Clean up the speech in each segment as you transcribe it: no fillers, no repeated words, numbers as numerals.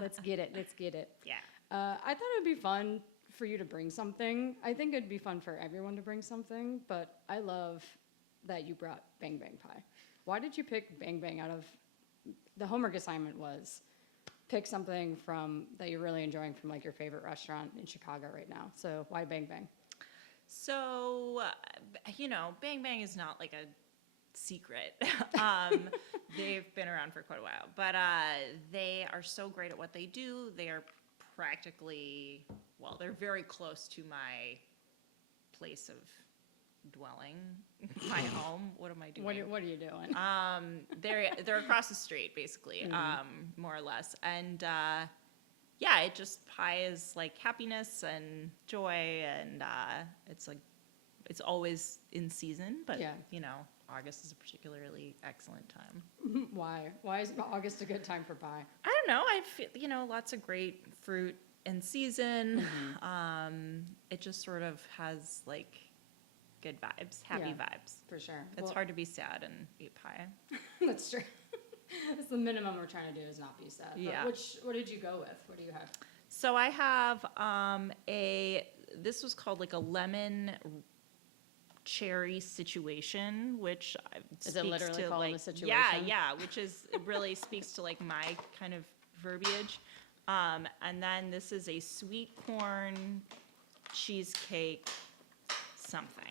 Let's get it. Let's get it. Yeah. I thought it would be fun for you to bring something. I think it'd be fun for everyone to bring something, but I love that you brought Bang Bang Pie. Why did you pick Bang Bang out of, the homework assignment was pick something from that you're really enjoying from like your favorite restaurant in Chicago right now. So why Bang Bang? So, Bang Bang is not like a secret. They've been around for quite a while, but they are so great at what they do. They are practically, they're very close to my place of dwelling, my home. What am I doing? What are you doing? They're across the street, basically, more or less. And it just pie is like happiness and joy, and it's always in season. But August is a particularly excellent time. Why? Why is August a good time for pie? I don't know. I feel lots of great fruit in season. It just sort of has like good vibes, happy vibes. For sure. It's hard to be sad and eat pie. That's true. That's the minimum we're trying to do is not be sad. Yeah. But what did you go with? What do you have? So I have this was called like a lemon cherry situation, which Is it literally to called like a situation? yeah, which is it really speaks to like my kind of verbiage. And then this is a sweet corn cheesecake something.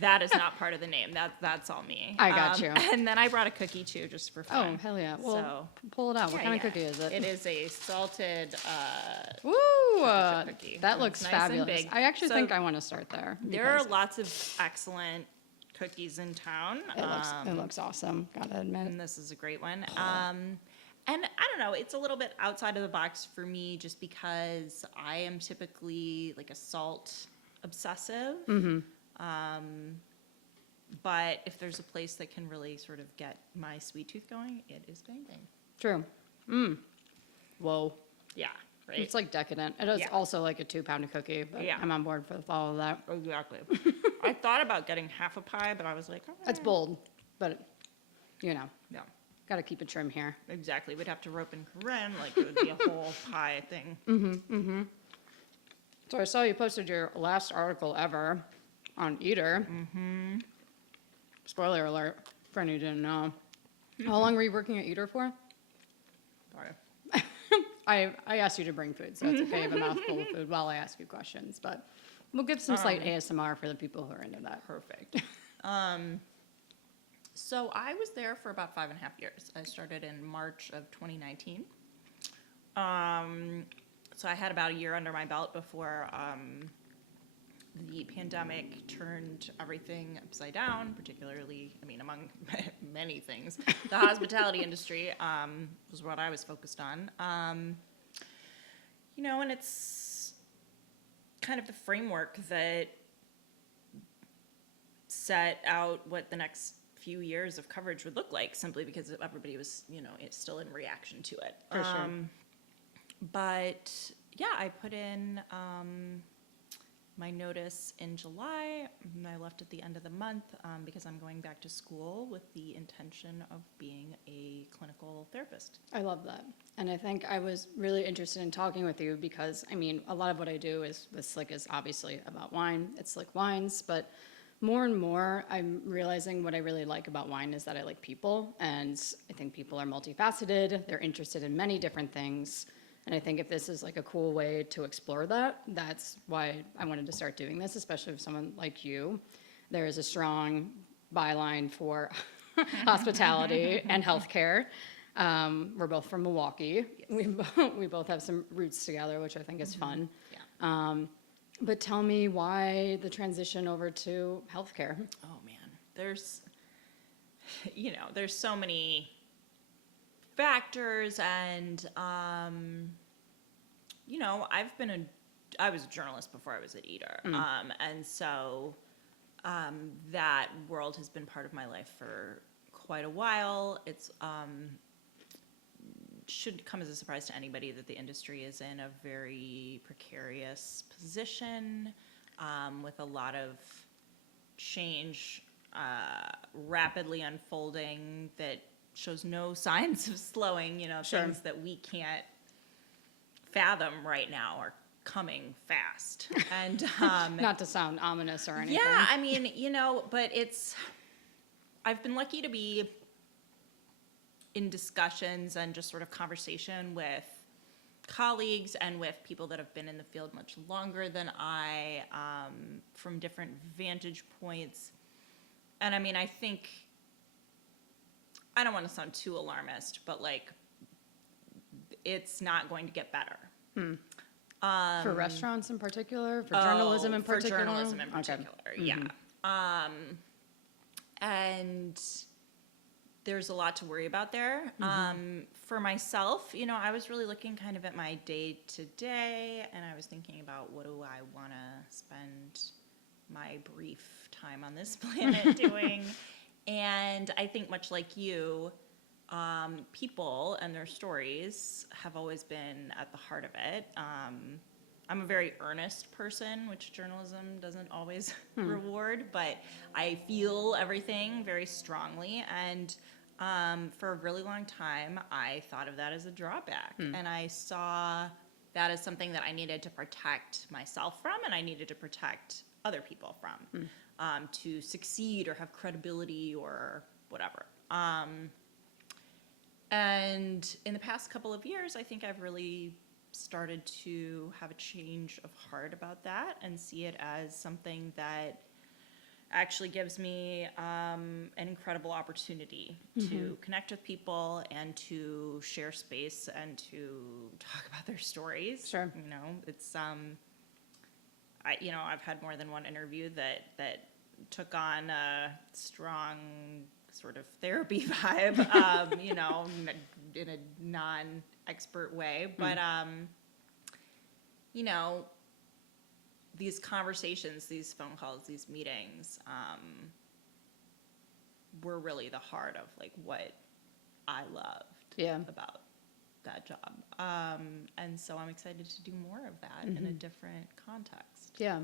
That is not part of the name. That's all me. I got you. And then I brought a cookie too, just for fun. Oh, hell yeah. Well, So, pull it out. What kind of cookie is it? It is a salted Woo! chocolate chip cookie. That looks It's nice and fabulous. big. I actually So think I want to start there. There are because lots of excellent cookies in town. it looks awesome, gotta admit. And this is a great one. And I don't know, it's a little bit outside of the box for me just because I am typically like a salt obsessive. But if there's a place that can really sort of get my sweet tooth going, it is Bang Bang. True. Whoa. Yeah, right? It's like decadent. It is Yeah. also like a 2-pound cookie, but Yeah. I'm on board for all of that. Exactly. I thought about getting half a pie, but I was like, That's bold, but yeah, gotta keep it trim here. exactly. We'd have to rope in Corinne, like it would be a whole pie thing. So I saw you posted your last article ever on Eater. Spoiler alert for any who didn't know. How long were you working at Eater for? Sorry. I asked you to bring food, so it's okay. I have a mouthful of food while I ask you questions, but we'll give some slight ASMR for the people who are into that. Perfect. So I was there for about 5.5 years. I started in March of 2019. So I had about a year under my belt before the pandemic turned everything upside down, particularly, among many things. The hospitality industry was what I was focused on. And it's kind of the framework that set out what the next few years of coverage would look like, simply because everybody was, it's still in reaction to it. For sure. But yeah, I put in my notice in July. And I left at the end of the month because I'm going back to school with the intention of being a clinical therapist. I love that. And I think I was really interested in talking with you because, a lot of what I do is with Slik is obviously about wine. It's Slik Wines, but more and more I'm realizing what I really like about wine is that I like people. And I think people are multifaceted. They're interested in many different things. And I think if this is like a cool way to explore that, that's why I wanted to start doing this, especially with someone like you. There is a strong byline for hospitality and healthcare. We're both from Milwaukee. We both have some roots together, which I think is fun. Yeah. But tell me why the transition over to healthcare. Oh man, there's so many factors, and I was a journalist before I was at Eater, and so that world has been part of my life for quite a while. It's should come as a surprise to anybody that the industry is in a very precarious position with a lot of change rapidly unfolding that shows no signs of slowing. Sure. Things that we can't fathom right now are coming fast. And Not to sound ominous or anything. yeah, I mean, but I've been lucky to be in discussions and just sort of conversation with colleagues and with people that have been in the field much longer than I, from different vantage points. And I mean, I think, I don't want to sound too alarmist, but like, it's not going to get better. For restaurants in particular, for journalism in particular? For journalism in particular, Okay. yeah. And there's a lot to worry about there. For myself, I was really looking kind of at my day to day, and I was thinking about what do I want to spend my brief time on this planet doing. And I think much like you, people and their stories have always been at the heart of it. I'm a very earnest person, which journalism doesn't always reward, but I feel everything very strongly. And for a really long time, I thought of that as a drawback. And I saw that as something that I needed to protect myself from, and I needed to protect other people from, to succeed or have credibility or whatever. And in the past couple of years, I think I've really started to have a change of heart about that and see it as something that actually gives me an incredible opportunity to connect with people and to share space and to talk about their stories. Sure. It's I've had more than one interview that took on a strong sort of therapy vibe, in a non-expert way. But, these conversations, these phone calls, these meetings, were really the heart of like what I loved about that job. And so I'm excited to do more of that in a different context. Yeah.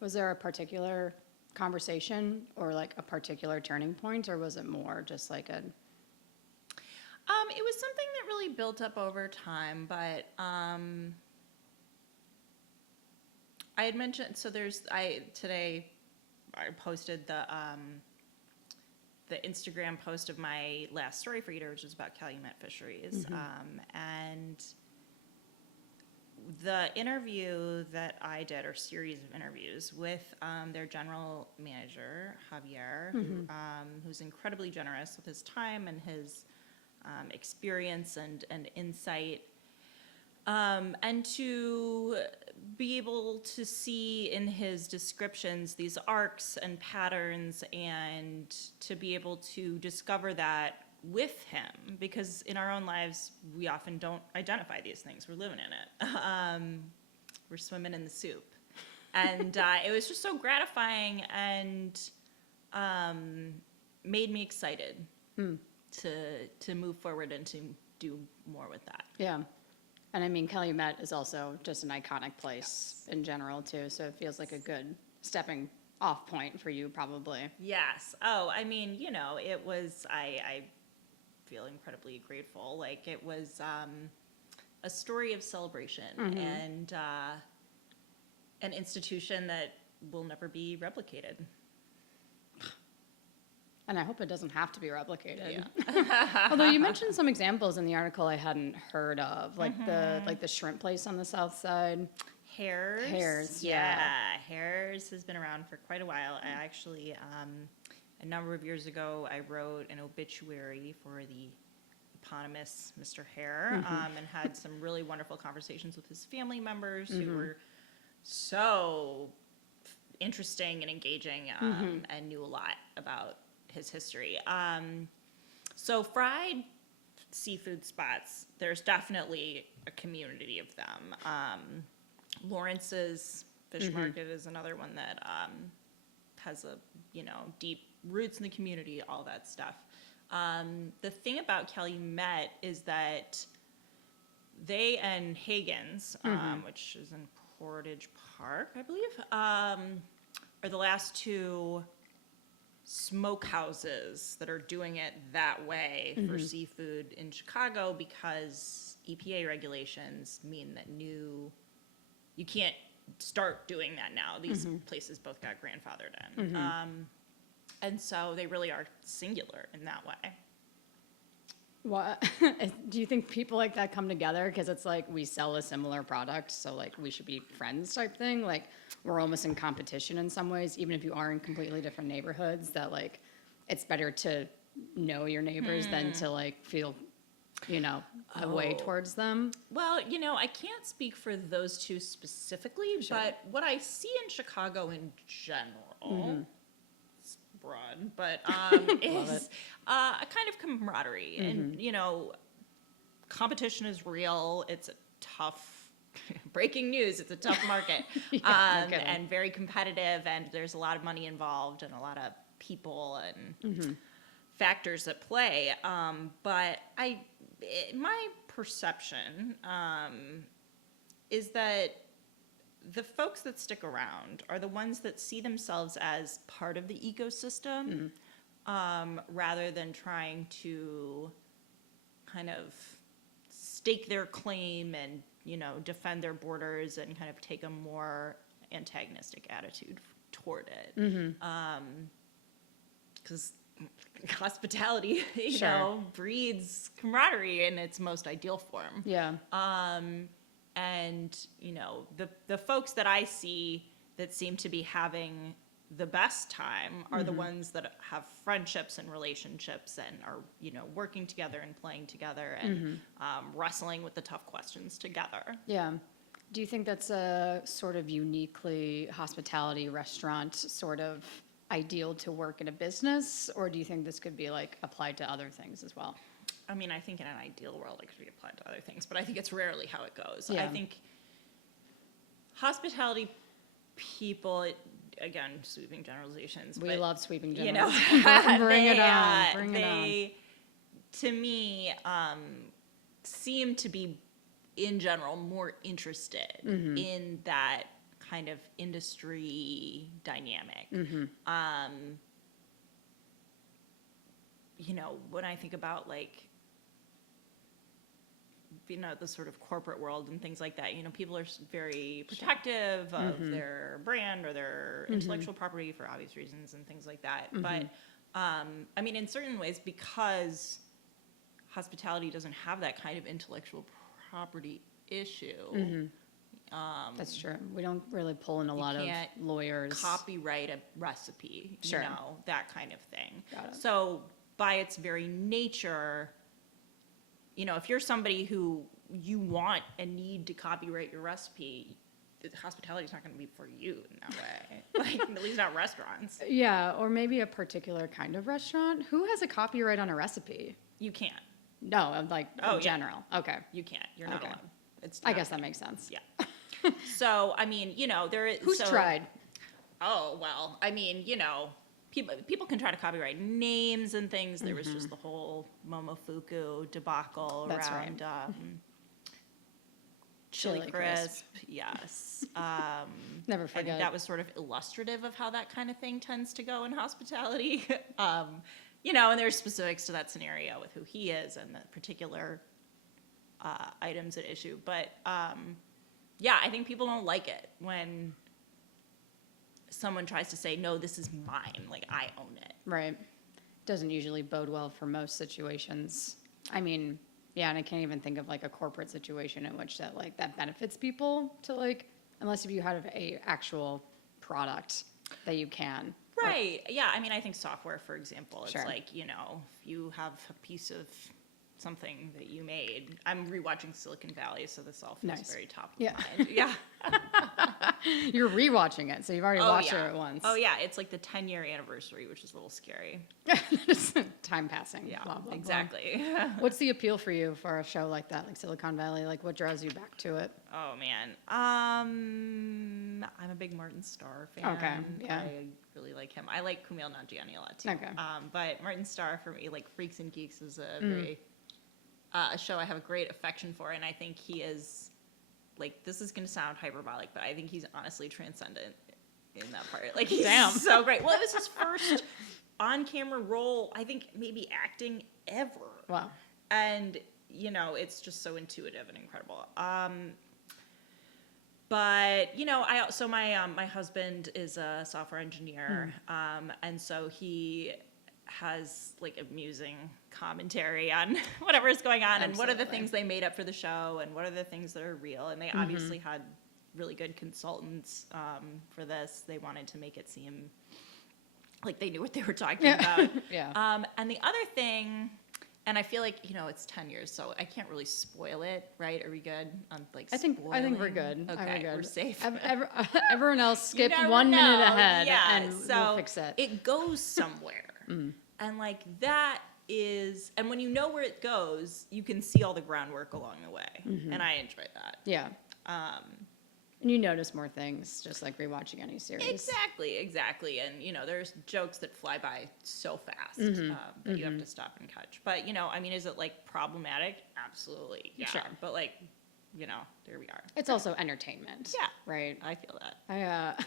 Was there a particular conversation or like a particular turning point, or was it more just like a... It was something that really built up over time, but I had mentioned, so today I posted the Instagram post of my last story for Eater, which was about Calumet fisheries. And the interview that I did, or series of interviews with their general manager, Javier, who's incredibly generous with his time and his experience and insight, and to be able to see in his descriptions these arcs and patterns, and to be able to discover that with him, because in our own lives we often don't identify these things. We're living in it. We're swimming in the soup. And it was just so gratifying and made me excited to move forward and to do more with that. Yeah. And I mean, Calumet is also just an iconic place in general, too. So it feels like a good stepping off point for you, probably. Yes. Oh, I mean, it was, I feel incredibly grateful. Like, it was a story of celebration and an institution that will never be replicated. And I hope it doesn't have to be replicated. Yeah. Although you mentioned some examples in the article I hadn't heard of, like the shrimp place on the south side. Hares. Yeah. Hares has been around for quite a while. I actually, a number of years ago, I wrote an obituary for the eponymous Mr. Hare, and had some really wonderful conversations with his family members who were so interesting and engaging, and knew a lot about his history. So fried seafood spots, there's definitely a community of them. Lawrence's Fish Market is another one that has a deep roots in the community, all that stuff. The thing about Calumet is that they and Hagen's, which is in Portage Park, I believe, are the last two smokehouses that are doing it that way for seafood in Chicago because EPA regulations mean that you can't start doing that now. These places both got grandfathered in. And so they really are singular in that way. What do you think people like that come together because it's like we sell a similar product, so like we should be friends type thing? Like we're almost in competition in some ways, even if you are in completely different neighborhoods. That like it's better to know your neighbors than to like feel, a way towards them. Well, I can't speak for those two specifically, but what I see in Chicago in general, it's broad, but is a kind of camaraderie. And, competition is real. It's a tough, breaking news, it's a tough market. And very competitive, and there's a lot of money involved and a lot of people and factors at play. But my perception is that the folks that stick around are the ones that see themselves as part of the ecosystem, rather than trying to kind of stake their claim and, defend their borders and kind of take a more antagonistic attitude toward it. Because hospitality, breeds camaraderie in its most ideal form. Yeah. And, the folks that I see that seem to be having the best time are the ones that have friendships and relationships and are, working together and playing together and wrestling with the tough questions together. Yeah. Do you think that's a sort of uniquely hospitality restaurant sort of ideal to work in a business, or do you think this could be like applied to other things as well? I mean, I think in an ideal world it could be applied to other things, but I think it's rarely how it goes. Yeah. I think hospitality people, again, sweeping generalizations. We love sweeping You know, generalizations. Bring it on. Bring it they, to me, seem to be, in general, more interested in that kind of industry dynamic. When I think about the sort of corporate world and things like that, people are very protective of their brand or their intellectual property for obvious reasons and things like that. But I mean, in certain ways, because hospitality doesn't have that kind of intellectual property issue. That's true. We don't really pull in a lot of lawyers. Copyright a recipe, Sure. That kind of thing. Got it. So by its very nature, if you're somebody who you want and need to copyright your recipe, hospitality is not going to be for you in that way. At least not restaurants. Yeah, or maybe a particular kind of restaurant. Who has a copyright on a recipe? You can't. No, in general. Okay. You can't. You're not Okay. allowed. I guess that makes sense. Yeah. So, I mean, there is... Who's tried? Oh, well, I mean, people can try to copyright names and things. There was just the whole Momofuku debacle That's around Chili Chili Crisp. Crisp. Yes. Never And forget. that was sort of illustrative of how that kind of thing tends to go in hospitality. And there's specifics to that scenario with who he is and the particular items at issue. But yeah, I think people don't like it when someone tries to say, no, this is mine, I own it. Right. Doesn't usually bode well for most situations. I mean, yeah, and I can't even think of a corporate situation in which that benefits people to unless if you have a actual product that you can. Right. Yeah. I mean, I think software, for example, it's Sure. if you have a piece of something that you made. I'm rewatching Silicon Valley, so this all feels Nice. very top of Yeah. mind. Yeah. You're rewatching it, so you've already watched it once. Oh yeah, it's the 10-year anniversary, which is a little scary. Time passing. Yeah, blah, blah, blah. exactly. What's the appeal for you for a show like that, like Silicon Valley? What draws you back to it? Oh man, I'm a big Martin Starr fan. Okay, yeah. I really like him. I like Kumail Nanjiani a lot too. Okay. But Martin Starr for me, Freaks and Geeks, is a very a show I have a great affection for, and I think he is this is going to sound hyperbolic, but I think he's honestly transcendent in that part. He's Damn. so great. Well, it was his first on-camera role, I think maybe acting ever. Wow. And, you know, it's just so intuitive and incredible. But, you know, my husband is a software engineer, and so he has like amusing commentary on whatever is going on and what are the things they made up for the show and what are the things that are real. And they obviously had really good consultants for this. They wanted to make it seem like they knew what they were talking about. Yeah. And the other thing, and I feel like, you know, it's 10 years, so I can't really spoil it, right? Are we good on like I think we're spoiling? good. Okay, we're we're safe. Everyone else skip never 1 minute know. ahead, Yeah, and so we'll fix it. It goes somewhere, and like that is, and when you know where it goes, you can see all the groundwork along the way, and I enjoy that. Yeah. And you notice more things, just like rewatching any series. Exactly. And, you know, there's jokes that fly by so fast that you have to stop and catch. But, you know, I mean, is it, like, problematic? Absolutely, yeah. Sure. But, like, you know, there we are. It's also entertainment. Yeah. Right? I feel that.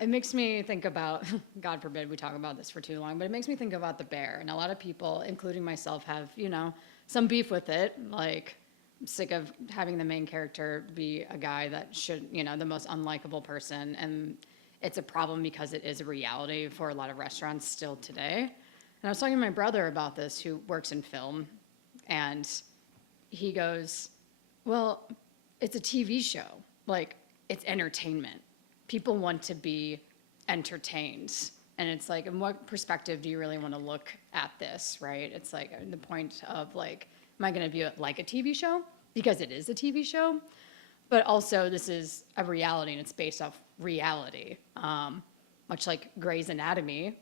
It makes me think about, God forbid we talk about this for too long, but it makes me think about The Bear. And a lot of people, including myself, have, you know, some beef with it, like... I'm sick of having the main character be a guy that should, you know, the most unlikable person. And it's a problem because it is a reality for a lot of restaurants still today. And I was talking to my brother about this, who works in film. And he goes, well, it's a TV show. Like, it's entertainment. People want to be entertained. And it's like, in what perspective do you really want to look at this, right? It's like the point of like, am I going to view it like a TV show? Because it is a TV show. But also, this is a reality, and it's based off reality. Much like Grey's Anatomy.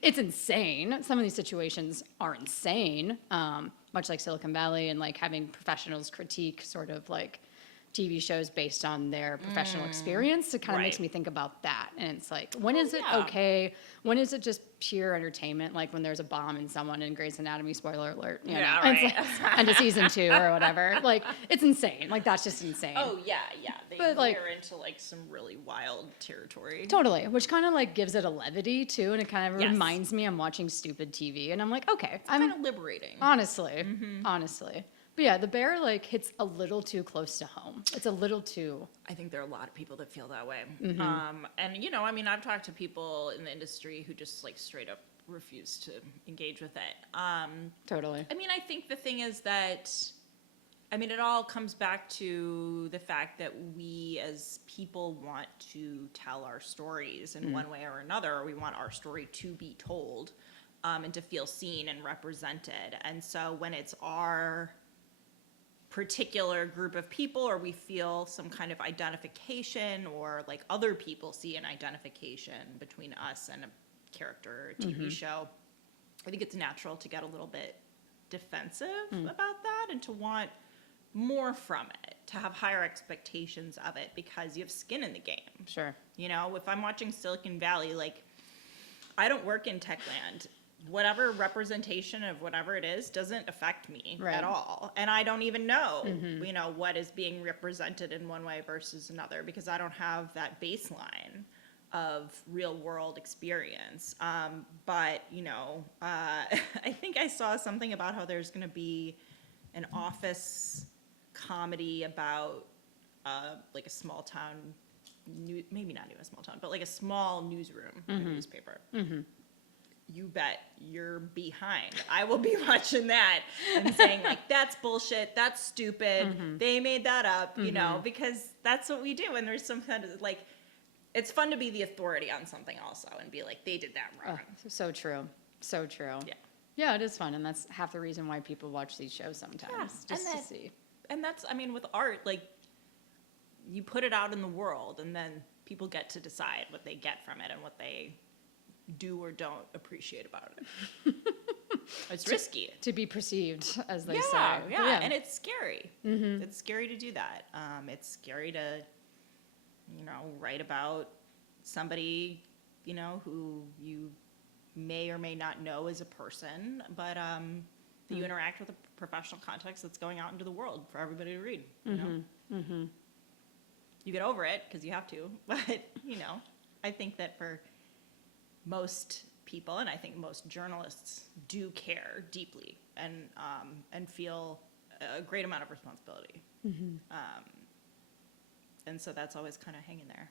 It's insane. Some of these situations are insane. Much like Silicon Valley and like having professionals critique sort of like TV shows based on their professional experience. It kind of makes me think about that. And it's like, when is it okay? When is it just pure entertainment? Like when there's a bomb in someone in Grey's Anatomy, spoiler alert, you know, right. it's like, end of season 2 or whatever. Like, it's insane. Like, that's just insane. Oh, yeah. They But, like- veer into, like, some really wild territory. Totally. Which kind of like gives it a levity too. And it kind of Yes. reminds me I'm watching stupid TV. And I'm like, okay, Kind of liberating. honestly. But yeah, The Bear like hits a little too close to home. It's a little too. I think there are a lot of people that feel that way. And, you know, I mean, I've talked to people in the industry who just, like, straight up refuse to engage with it. Totally. I mean, I think the thing is that, I mean, it all comes back to the fact that we as people want to tell our stories in one way or another. We want our story to be told and to feel seen and represented. And so when it's our particular group of people, or we feel some kind of identification, or like other people see an identification between us and a character or a TV show, I think it's natural to get a little bit defensive about that and to want more from it, to have higher expectations of it because you have skin in the game. Sure. You know, if I'm watching Silicon Valley, like, I don't work in tech land. Whatever representation of whatever it is doesn't affect me at all. And I don't even know, you know, what is being represented in one way versus another because I don't have that baseline of real world experience. But, you know, I think I saw something about how there's going to be an office comedy about like a small town, maybe not even a small town, but like a small newsroom in a newspaper. You bet you're behind. I will be watching that and saying like, that's bullshit, that's stupid, they made that up, you know, because that's what we do. And there's some kind of like, it's fun to be the authority on something also and be like, they did that wrong. So true. So true. Yeah. Yeah, it is fun. And that's half the reason why people watch these shows sometimes. Just to see. And that's, I mean, with art, like, you put it out in the world and then people get to decide what they get from it and what they do or don't appreciate about it. It's risky. To be perceived, as they say. Yeah, and it's scary. It's scary to do that. It's scary to, you know, write about somebody, you know, who you may or may not know as a person, but that you interact with a professional context that's going out into the world for everybody to read, you know? You get over it, because you have to, but, you know, I think that for most people, and I think most journalists do care deeply and feel a great amount of responsibility. And so that's always kind of hanging there.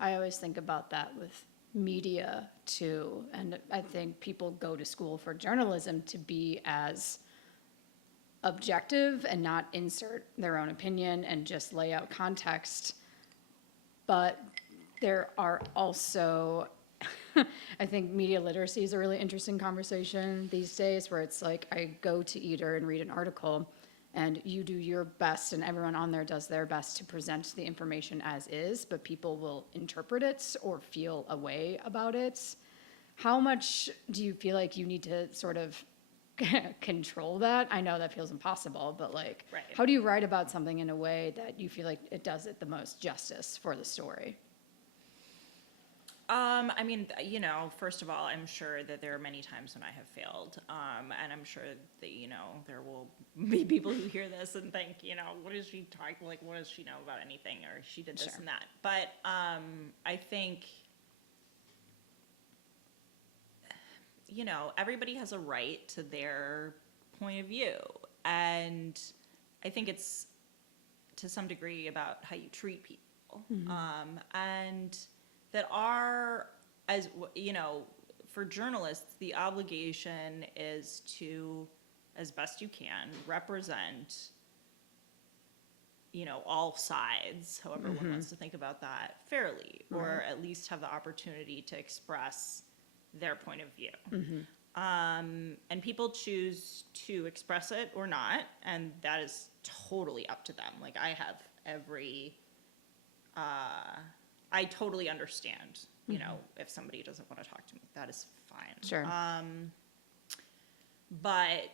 I always think about that with media too, and I think people go to school for journalism to be as objective and not insert their own opinion and just lay out context. But there are also, I think media literacy is a really interesting conversation these days, where it's like I go to Eater and read an article, and you do your best, and everyone on there does their best to present the information as is, but people will interpret it or feel a way about it. How much do you feel like you need to sort of control that? I know that feels impossible, but like, Right. how do you write about something in a way that you feel like it does it the most justice for the story? I mean, you know, first of all, I'm sure that there are many times when I have failed. And I'm sure that, you know, there will be people who hear this and think, you know, what is she talking, like, what does she know about anything? Or she did this Sure. and that. But I think, you know, everybody has a right to their point of view. And I think it's to some degree about how you treat people. And that are, as you know, for journalists, the obligation is to, as best you can, represent, you know, all sides, however one wants to think about that, fairly, or at least have the opportunity to express their point of view. And people choose to express it or not, and that is totally up to them. Like, I have every, I totally understand, you know, if somebody doesn't want to talk to me, that is fine. Sure. But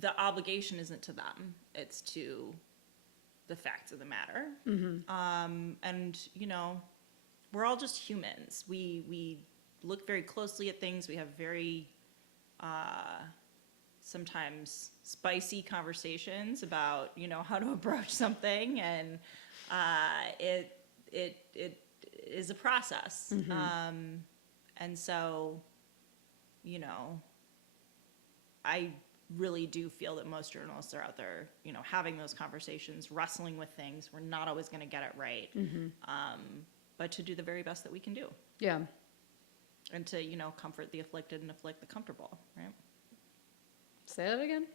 the obligation isn't to them, it's to the facts of the matter. And, you know, we're all just humans. We look very closely at things. We have very, sometimes spicy conversations about, you know, how to approach something, and it is a process. And so, you know, I really do feel that most journalists are out there, you know, having those conversations, wrestling with things. We're not always going to get it right. But to do the very best that we can do. Yeah. And to, you know, comfort the afflicted and afflict the comfortable, right? Say that again.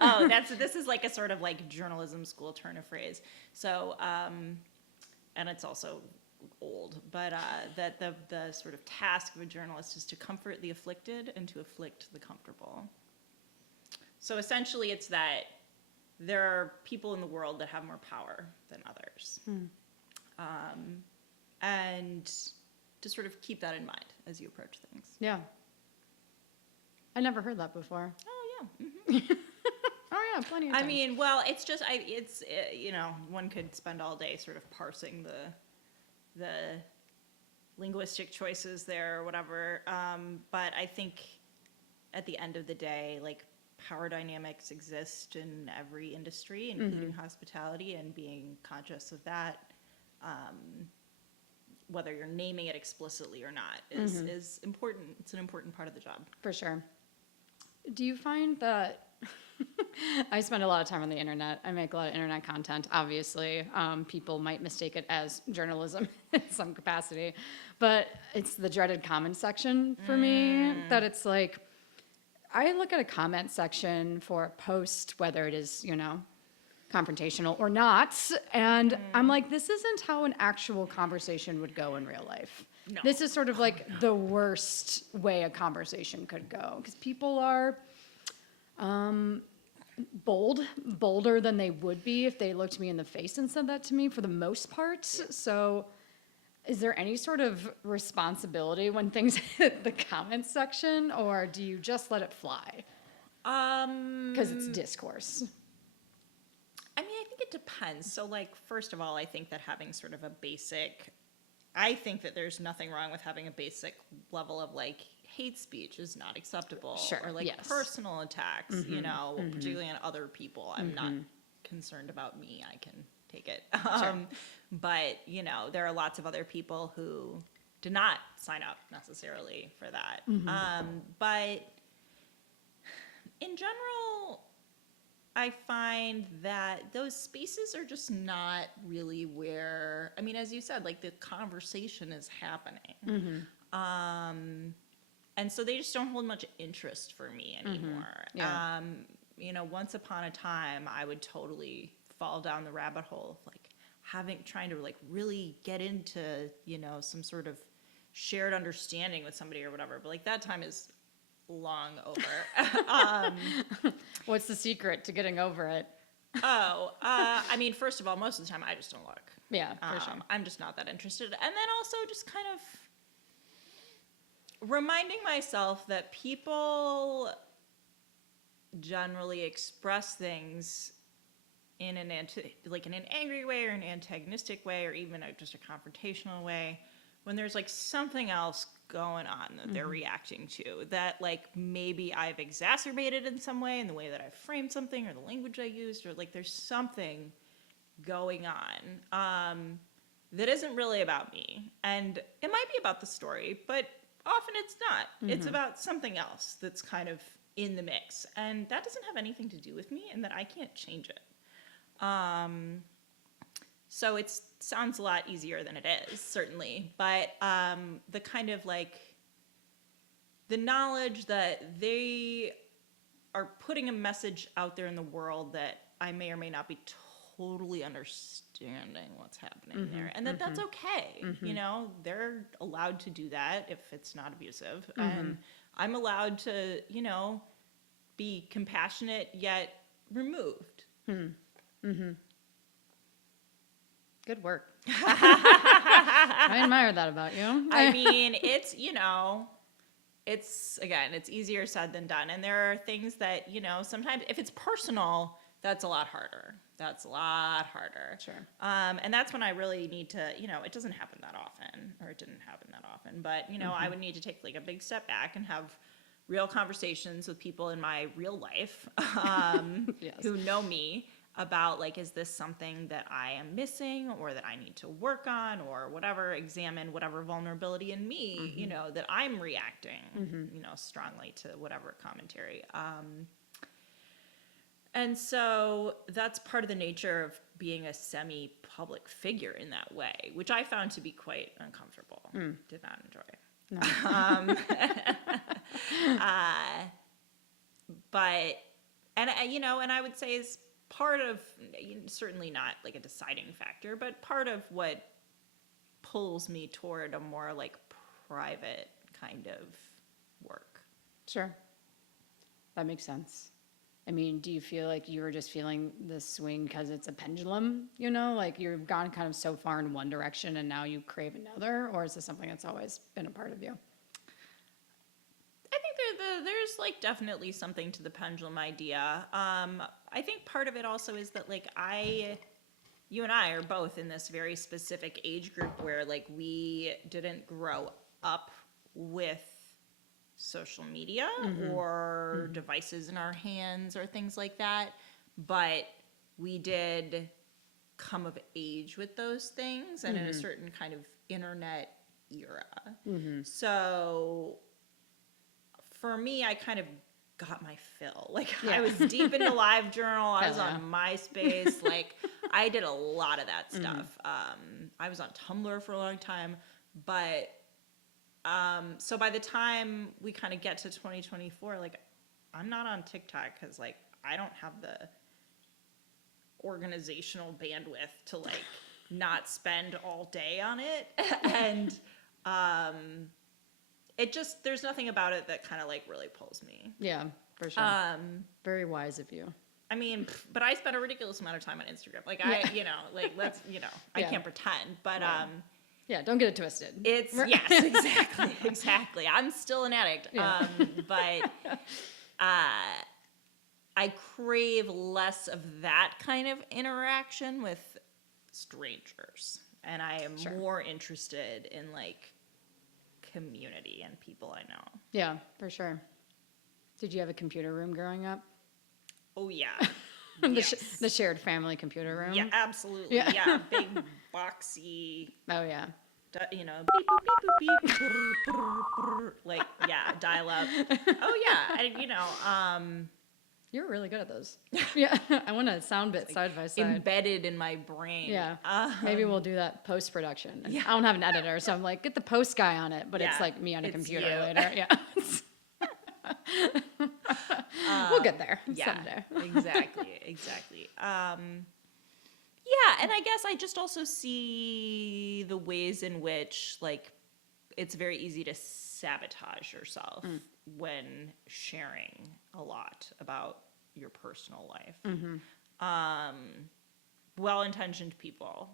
Oh, this is like a sort of like journalism school turn of phrase. So, and it's also old, but that the sort of task of a journalist is to comfort the afflicted and to afflict the comfortable. So essentially it's that there are people in the world that have more power than others. And to sort of keep that in mind as you approach things. Yeah. I never heard that before. Oh, yeah. Oh, yeah, plenty of I times. mean, well, it's just, you know, one could spend all day sort of parsing the linguistic choices there or whatever. But I think at the end of the day, like, power dynamics exist in every industry, including hospitality, and being conscious of that, whether you're naming it explicitly or not, is important. It's an important part of the job. For sure. Do you find that I spend a lot of time on the internet. I make a lot of internet content, obviously. People might mistake it as journalism in some capacity, but it's the dreaded comment section for me, that it's like, I look at a comment section for a post, whether it is, you know, confrontational or not, and I'm like, this isn't how an actual conversation would go in real life. No. This is sort of like the worst way a conversation could go, because people are bolder than they would be if they looked me in the face and said that to me, for the most part. So is there any sort of responsibility when things hit the comments section, or do you just let it fly? Because it's discourse. I mean, I think it depends. So, like, first of all, I think that having sort of a basic, I think that there's nothing wrong with having a basic level of, like, hate speech is not acceptable. Sure, Or, like, yes. personal attacks, you know, particularly on other people. I'm not concerned about me. I can take it. Sure. But, you know, there are lots of other people who did not sign up necessarily for that. But in general, I find that those spaces are just not really where, I mean, as you said, like the conversation is happening. And so they just don't hold much interest for me anymore. Yeah. You know, once upon a time, I would totally fall down the rabbit hole of like trying to like really get into, you know, some sort of shared understanding with somebody or whatever. But like that time is long over. What's the secret to getting over it? I mean, first of all, most of the time I just don't look. Yeah, for sure. I'm just not that interested. And then also just kind of reminding myself that people generally express things in an like in an angry way or an antagonistic way or even just a confrontational way when there's like something else going on that they're reacting to that like maybe I've exacerbated in some way in the way that I framed something or the language I used or like there's something going on that isn't really about me. And it might be about the story, but often it's not. It's about something else that's kind of in the mix. And that doesn't have anything to do with me and that I can't change it. So it sounds a lot easier than it is, certainly. But the kind of like the knowledge that they are putting a message out there in the world that I may or may not be totally understanding what's happening there. And that's okay. You know, they're allowed to do that if it's not abusive. And I'm allowed to, you know, be compassionate yet removed. Good work. I admire that about you. I mean, it's, you know, it's, again, it's easier said than done. And there are things that, you know, sometimes if it's personal, that's a lot harder. That's a lot harder. Sure. And that's when I really need to, you know, it doesn't happen that often, or it didn't happen that often, but, you know, I would need to take like a big step back and have real conversations with people in my real life Yes. who know me about like, is this something that I am missing or that I need to work on or whatever, examine whatever vulnerability in me, you know, that I'm reacting, you know, strongly to whatever commentary. And so that's part of the nature of being a semi-public figure in that way, which I found to be quite uncomfortable. Did not enjoy. No. But, and you know, and I would say is part of, certainly not like a deciding factor, but part of what pulls me toward a more like private kind of work. Sure. That makes sense. I mean, do you feel like you were just feeling this swing because it's a pendulum, you know, like you've gone kind of so far in one direction and now you crave another, or is this something that's always been a part of you? I think there's like definitely something to the pendulum idea. I think part of it also is that like you and I are both in this very specific age group where like we didn't grow up with social media or devices in our hands or things like that, but we did come of age with those things and in a certain kind of internet era. So for me, I kind of got my fill. Like I was deep into LiveJournal. I was on MySpace. Like I did a lot of that stuff. I was on Tumblr for a long time, but so by the time we kind of get to 2024, like I'm not on TikTok because like I don't have the organizational bandwidth to like not spend all day on it. And it just, there's nothing about it that kind of like really pulls me. Yeah, for sure. Very wise of you. I mean, but I spent a ridiculous amount of time on Instagram. Like I, you know, like let's, you know, I can't pretend, but yeah, don't get it twisted. It's yes, exactly, exactly. I'm still an addict, but I crave less of that kind of interaction with strangers, and I am more interested in like community and people I know. Yeah, for sure. Did you have a computer room growing up? Oh yeah, The shared family computer room. Yeah, absolutely. Yeah. Yeah, big boxy, Oh yeah. you know, beep boop beep boop beep, brr, brr, brr, like yeah, dial up. Oh yeah, and You're really good at those. Yeah. I want a sound bit side by side. embedded in my brain. Yeah. Maybe we'll do that post production. Yeah. I don't have an editor, so I'm like, get the post guy on it, but it's Yeah, like me on a it's computer you. later. Yeah. We'll get there Yeah, someday. exactly. Yeah, and I guess I just also see the ways in which like it's very easy to sabotage yourself when sharing a lot about your personal life. Well-intentioned people,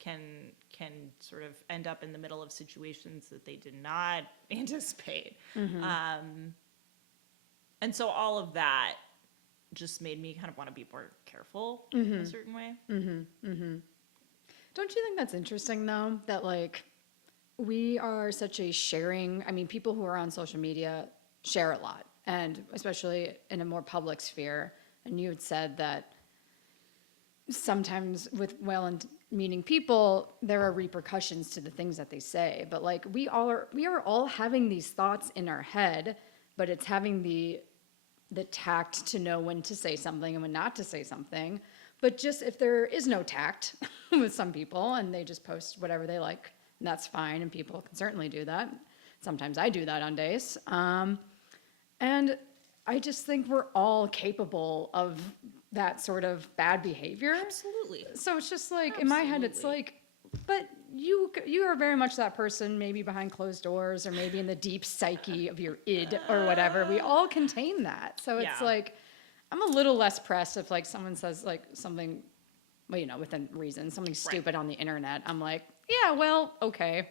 can sort of end up in the middle of situations that they did not anticipate. And so all of that just made me kind of want to be more careful in a certain way. Don't you think that's interesting though? That like we are such a sharing, I mean, people who are on social media share a lot, and especially in a more public sphere. And you had said that sometimes with well-meaning people, there are repercussions to the things that they say. But like we are all having these thoughts in our head, but it's having the tact to know when to say something and when not to say something. But just if there is no tact with some people and they just post whatever they like, and that's fine, and people can certainly do that. Sometimes I do that on days. And I just think we're all capable of that sort of bad behavior. Absolutely. So it's just like, in my head, it's like, but you are very much that person, maybe behind closed doors or maybe in the deep psyche of your id or whatever. We all contain that. So it's Yeah. like, I'm a little less pressed if like someone says like something, well, within reason, something stupid on the internet. I'm like, yeah, well, okay.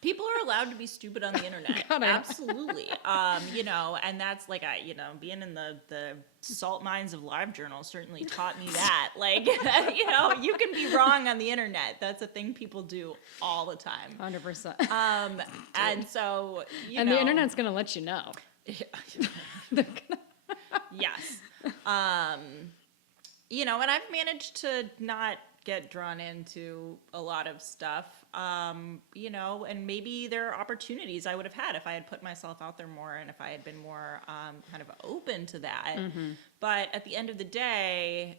People are allowed to be stupid on the internet. God, I know. Absolutely. And that's like, being in the salt mines of LiveJournal certainly taught me that. Like, you can be wrong on the internet. That's a thing people do all the time. 100%. And so, And the internet's going to let you know. Yes. And I've managed to not get drawn into a lot of stuff, and maybe there are opportunities I would have had if I had put myself out there more and if I had been more kind of open to that. But at the end of the day,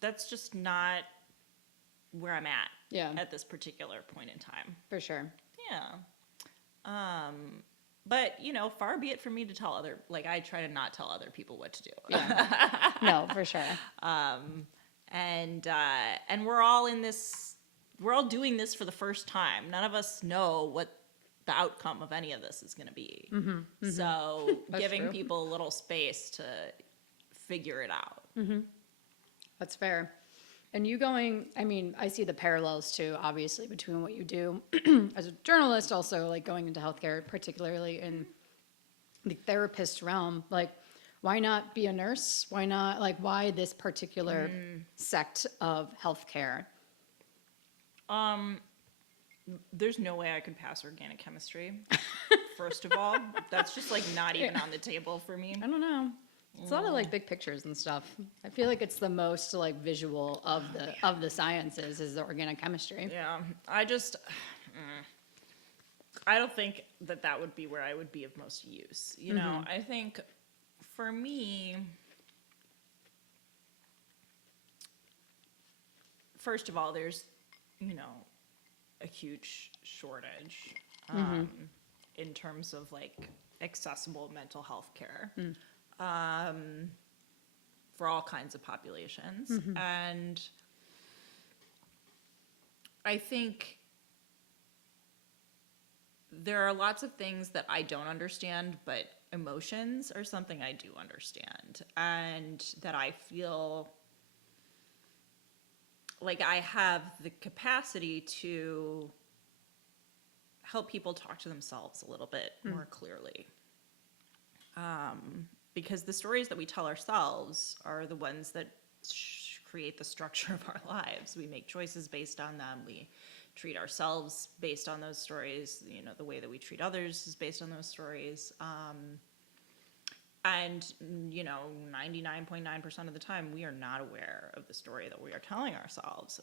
that's just not where I'm at at this particular point in time. For sure. Yeah. But, far be it for me to tell I try to not tell other people what to do. Yeah. No, for sure. And we're all doing this for the first time. None of us know what the outcome of any of this is going to be. So giving true. people a little space to figure it out. That's fair. And you I see the parallels too, obviously, between what you do as a journalist, also like going into healthcare, particularly in the therapist realm. Like, why not be a nurse? Why not, why this particular sect of healthcare? There's no way I could pass organic chemistry. First of all, that's just not even on the table for me. I don't know. It's a lot of big pictures and stuff. I feel like it's the most visual of the sciences is the organic chemistry. Yeah, I don't think that would be where I would be of most use. I think for me, first of all, there's, a huge shortage in terms of accessible mental health care. For all kinds of populations. And I think there are lots of things that I don't understand, but emotions are something I do understand, and that I feel like I have the capacity to help people talk to themselves a little bit more clearly. Because the stories that we tell ourselves are the ones that create the structure of our lives. We make choices based on them. We treat ourselves based on those stories. The way that we treat others is based on those stories. And, 99.9% of the time, we are not aware of the story that we are telling ourselves.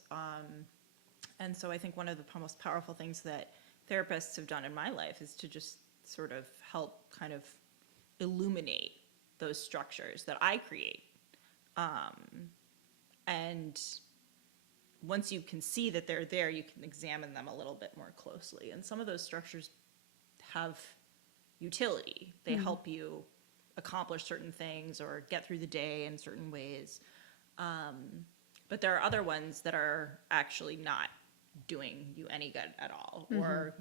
And so I think one of the most powerful things that therapists have done in my life is to just sort of help kind of illuminate those structures that I create. And once you can see that they're there, you can examine them a little bit more closely. And some of those structures have utility. They help you accomplish certain things or get through the day in certain ways. But there are other ones that are actually not doing you any good at all. Or,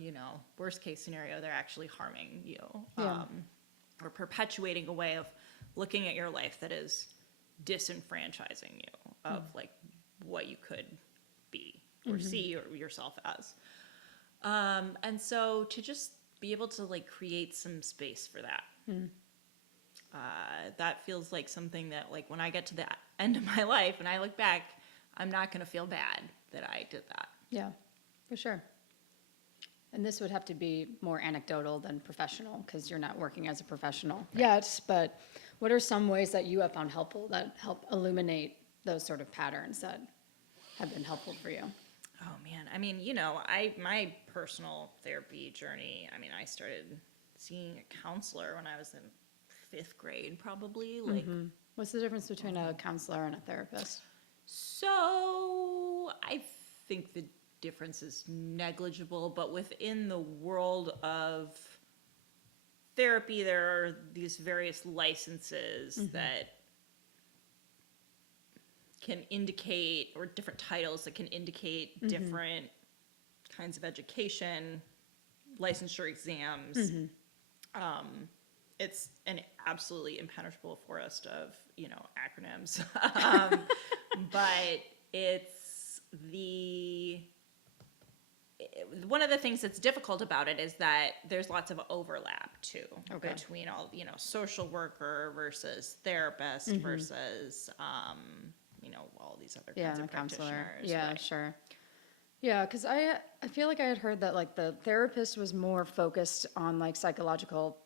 worst case scenario, they're actually harming you. Or perpetuating a way of looking at your life that is disenfranchising you of like what you could be or see or yourself as. And so to just be able to like create some space for that. That feels like something that like when I get to the end of my life and I look back, I'm not going to feel bad that I did that. Yeah, for sure. And this would have to be more anecdotal than professional because you're not working as a professional yet. But what are some ways that you have found helpful that help illuminate those sort of patterns that have been helpful for you? Oh man, I mean, my personal therapy journey, I started seeing a counselor when I was in 5th grade, probably. Like, What's the difference between a counselor and a therapist? so I think the difference is negligible, but within the world of therapy, there are these various licenses that can indicate, or different titles that can indicate different kinds of education, licensure exams. It's an absolutely impenetrable forest of, acronyms. But it's one of the things that's difficult about it is that there's lots of overlap too between all, social worker versus therapist versus, all these other kinds of practitioners. Yeah, right? sure. Yeah, because I feel like I had heard that like the therapist was more focused on like psychological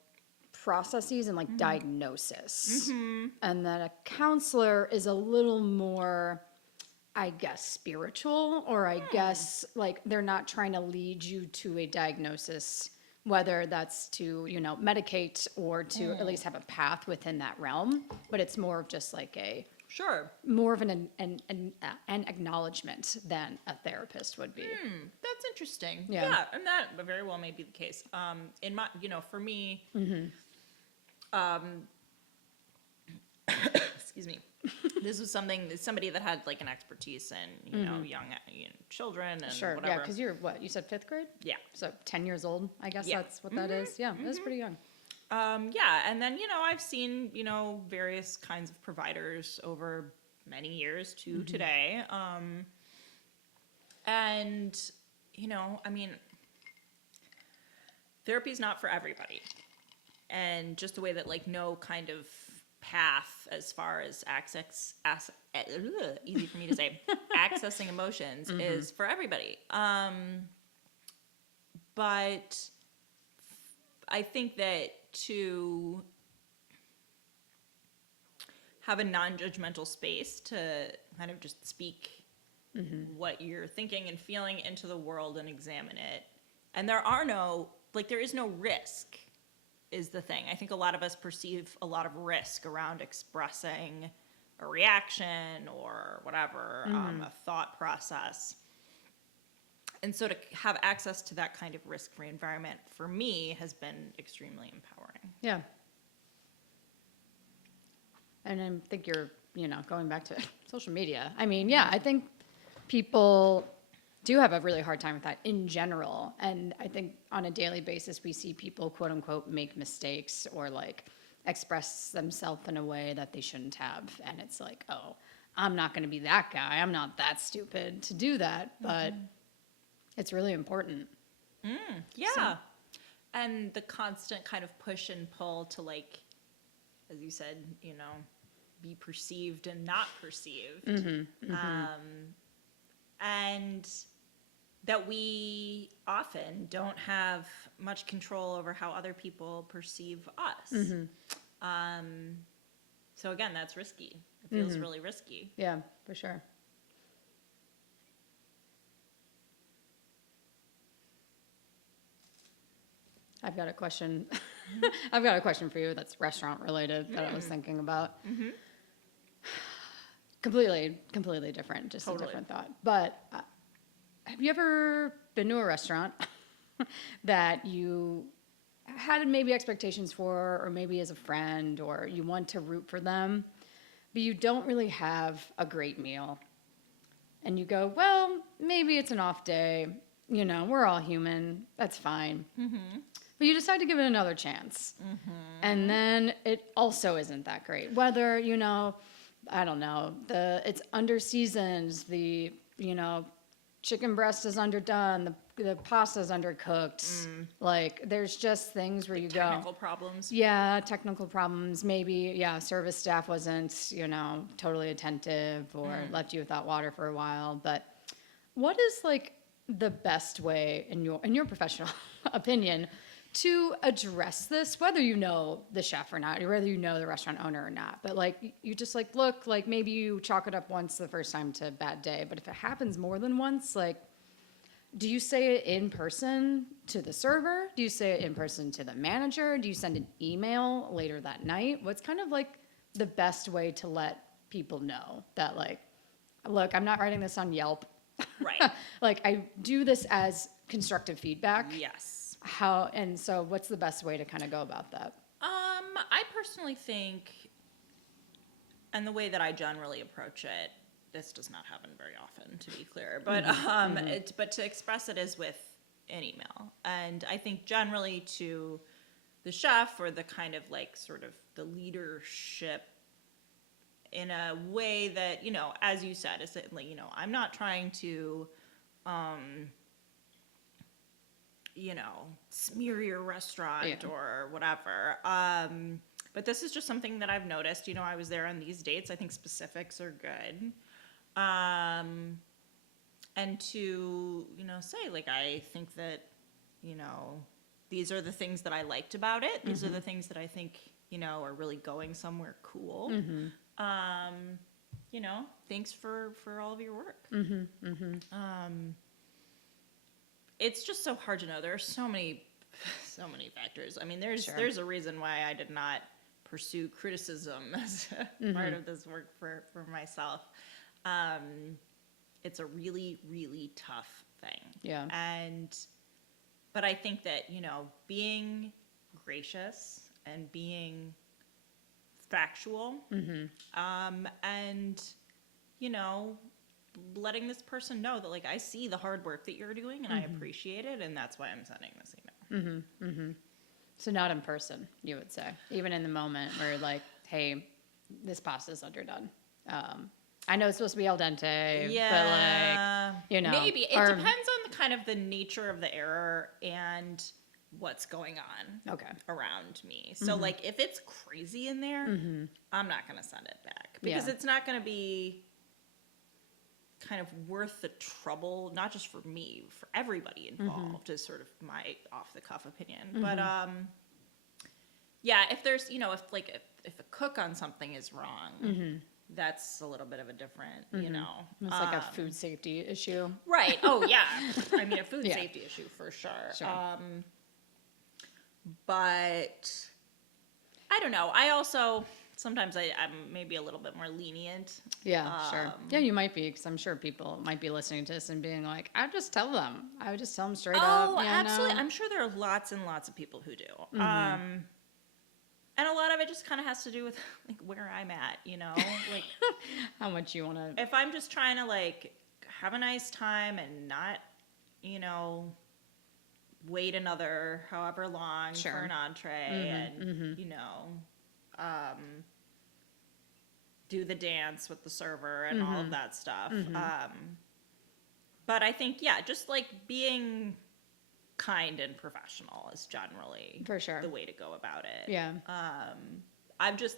processes and like diagnosis, and that a counselor is a little more, I guess, spiritual, or I guess like they're not trying to lead you to a diagnosis, whether that's to, medicate or to at least have a path within that realm, but it's more of just like more of an acknowledgement than a therapist would be. That's interesting. Yeah. And that very well may be the case. In my, for me, excuse me, this was somebody that had like an expertise in, young children and Sure, whatever. yeah, because you're what, you said 5th grade? Yeah. So 10 years old, I guess Yeah. that's what that is. Yeah, that's pretty young. And then, I've seen, various kinds of providers over many years to today. And, therapy is not for everybody. And just the way that like no kind of path as far as easy for me to say, accessing emotions is for everybody. But I think that to have a non-judgmental space to kind of just speak what you're thinking and feeling into the world and examine it. And there is no risk is the thing. I think a lot of us perceive a lot of risk around expressing a reaction or whatever, a thought process. And so to have access to that kind of risk-free environment for me has been extremely empowering. Yeah. And I think you're, going back to social media. I think people do have a really hard time with that in general. And I think on a daily basis, we see people, quote unquote, make mistakes or like express themselves in a way that they shouldn't have. And it's like, oh, I'm not going to be that guy. I'm not that stupid to do that. But it's really important. Yeah. So. And the constant kind of push and pull to like, as you said, be perceived and not perceived. And that we often don't have much control over how other people perceive us. So again, that's risky. It feels really risky. Yeah, for sure. I've got a question. I've got a question for you that's restaurant related that I was thinking about. Completely different, just Totally. a different thought. But have you ever been to a restaurant that you had maybe expectations for, or maybe as a friend, or you want to root for them, but you don't really have a great meal? And you go, well, maybe it's an off day. You know, we're all human. That's fine. But you decide to give it another chance. And then it also isn't that great. Whether, you know, I don't know, it's under seasoned, you know, chicken breast is underdone, the pasta's undercooked. Like, there's just things where you go. Technical problems. Yeah, technical problems. Maybe, yeah, service staff wasn't, you know, totally attentive or left you without water for a while. But what is like the best way, in your professional opinion, to address this, whether you know the chef or not, or whether you know the restaurant owner or not? But like, you just like, look, like maybe you chalk it up once the first time to a bad day, but if it happens more than once, like, do you say it in person to the server? Do you say it in person to the manager? Do you send an email later that night? What's kind of like the best way to let people know that, like, look, I'm not writing this on Yelp. Right. Like, I do this as constructive feedback. Yes. And so what's the best way to kind of go about that? I personally think, and the way that I generally approach it, this does not happen very often, to be clear, but but to express it is with an email. And I think generally to the chef, or the kind of like sort of the leadership, in a way that, you know, as you said, is that, like, you know, I'm not trying to you know, smear your restaurant or whatever. But this is just something that I've noticed. You know, I was there on these dates. I think specifics are good. And to, you know, say, like, I think that, you know, these are the things that I liked about it. These are the things that I think, you know, are really going somewhere cool. You know, thanks for all of your work. It's just so hard to know. There are so many factors. I mean, there's a reason why I did not pursue criticism as part of this work for myself. It's a really, really tough thing. Yeah. But I think that, you know, being gracious and being factual, and, you know, letting this person know that, like, I see the hard work that you're doing and I appreciate it, and that's why I'm sending this email. So not in person, you would say, even in the moment where you're like, hey, this pasta's underdone. I know it's supposed to be al dente, but, like, you know. Maybe. It depends on the kind of the nature of the error and what's going on around me. So, like, if it's crazy in there, I'm not going to send it back, because it's not going to be kind of worth the trouble, not just for me, for everybody involved, is sort of my off-the-cuff opinion. But, yeah, if there's, you know, if a cook on something is wrong, that's a little bit of a different, you know. It's like a food safety issue. Right. Oh, yeah. I mean, a food safety issue for sure. But I don't know. I also, sometimes I'm maybe a little bit more lenient. Yeah, sure. Yeah, you might be, because I'm sure people might be listening to this and being like, I would just tell them. I would just tell them straight up. Oh, absolutely. I'm sure there are lots and lots of people who do. And a lot of it just kind of has to do with, like, where I'm at, you know? Like, how much you want to. If I'm just trying to, like, have a nice time and not, you know, wait another however long for an entree and, you know, do the dance with the server and all of that stuff. But I think, yeah, just, like, being kind and professional is generally for sure the way to go about it. Yeah. I've just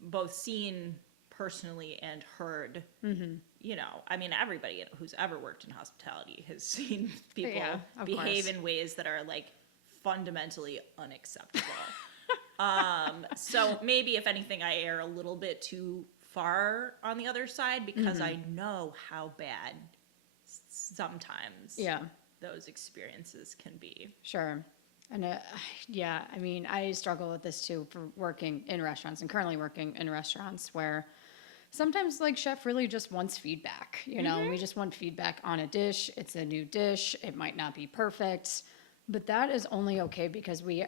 both seen personally and heard, you know, I mean, everybody who's ever worked in hospitality has seen people behave in ways that are, like, fundamentally unacceptable. So maybe if anything, I err a little bit too far on the other side because I know how bad sometimes Yeah. those experiences can be. Sure. And yeah, I mean, I struggle with this too for working in restaurants and currently working in restaurants where sometimes like chef really just wants feedback, you know, and we just want feedback on a dish. It's a new dish. It might not be perfect, but that is only okay because we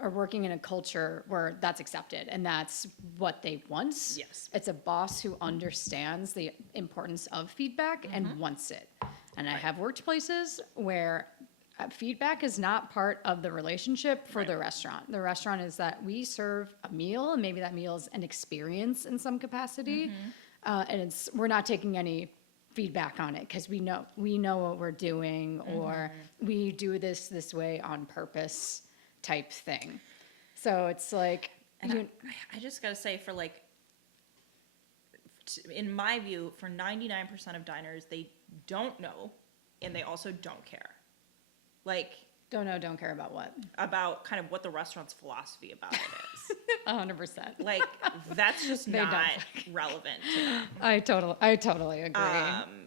are working in a culture where that's accepted and that's what they want. Yes. It's a boss who understands the importance of feedback and wants it. And I have worked places where feedback is not part of the relationship for the restaurant. The restaurant is that we serve a meal, and maybe that meal is an experience in some capacity, and we're not taking any feedback on it because we know what we're doing, or we do this way on purpose type thing. So it's like, And I just gotta say, for like, in my view, for 99% of diners, they don't know, and they also don't care. Like, don't care about what? about kind of what the restaurant's philosophy about it is. 100%. Like, that's just They not don't. relevant to them. I totally agree.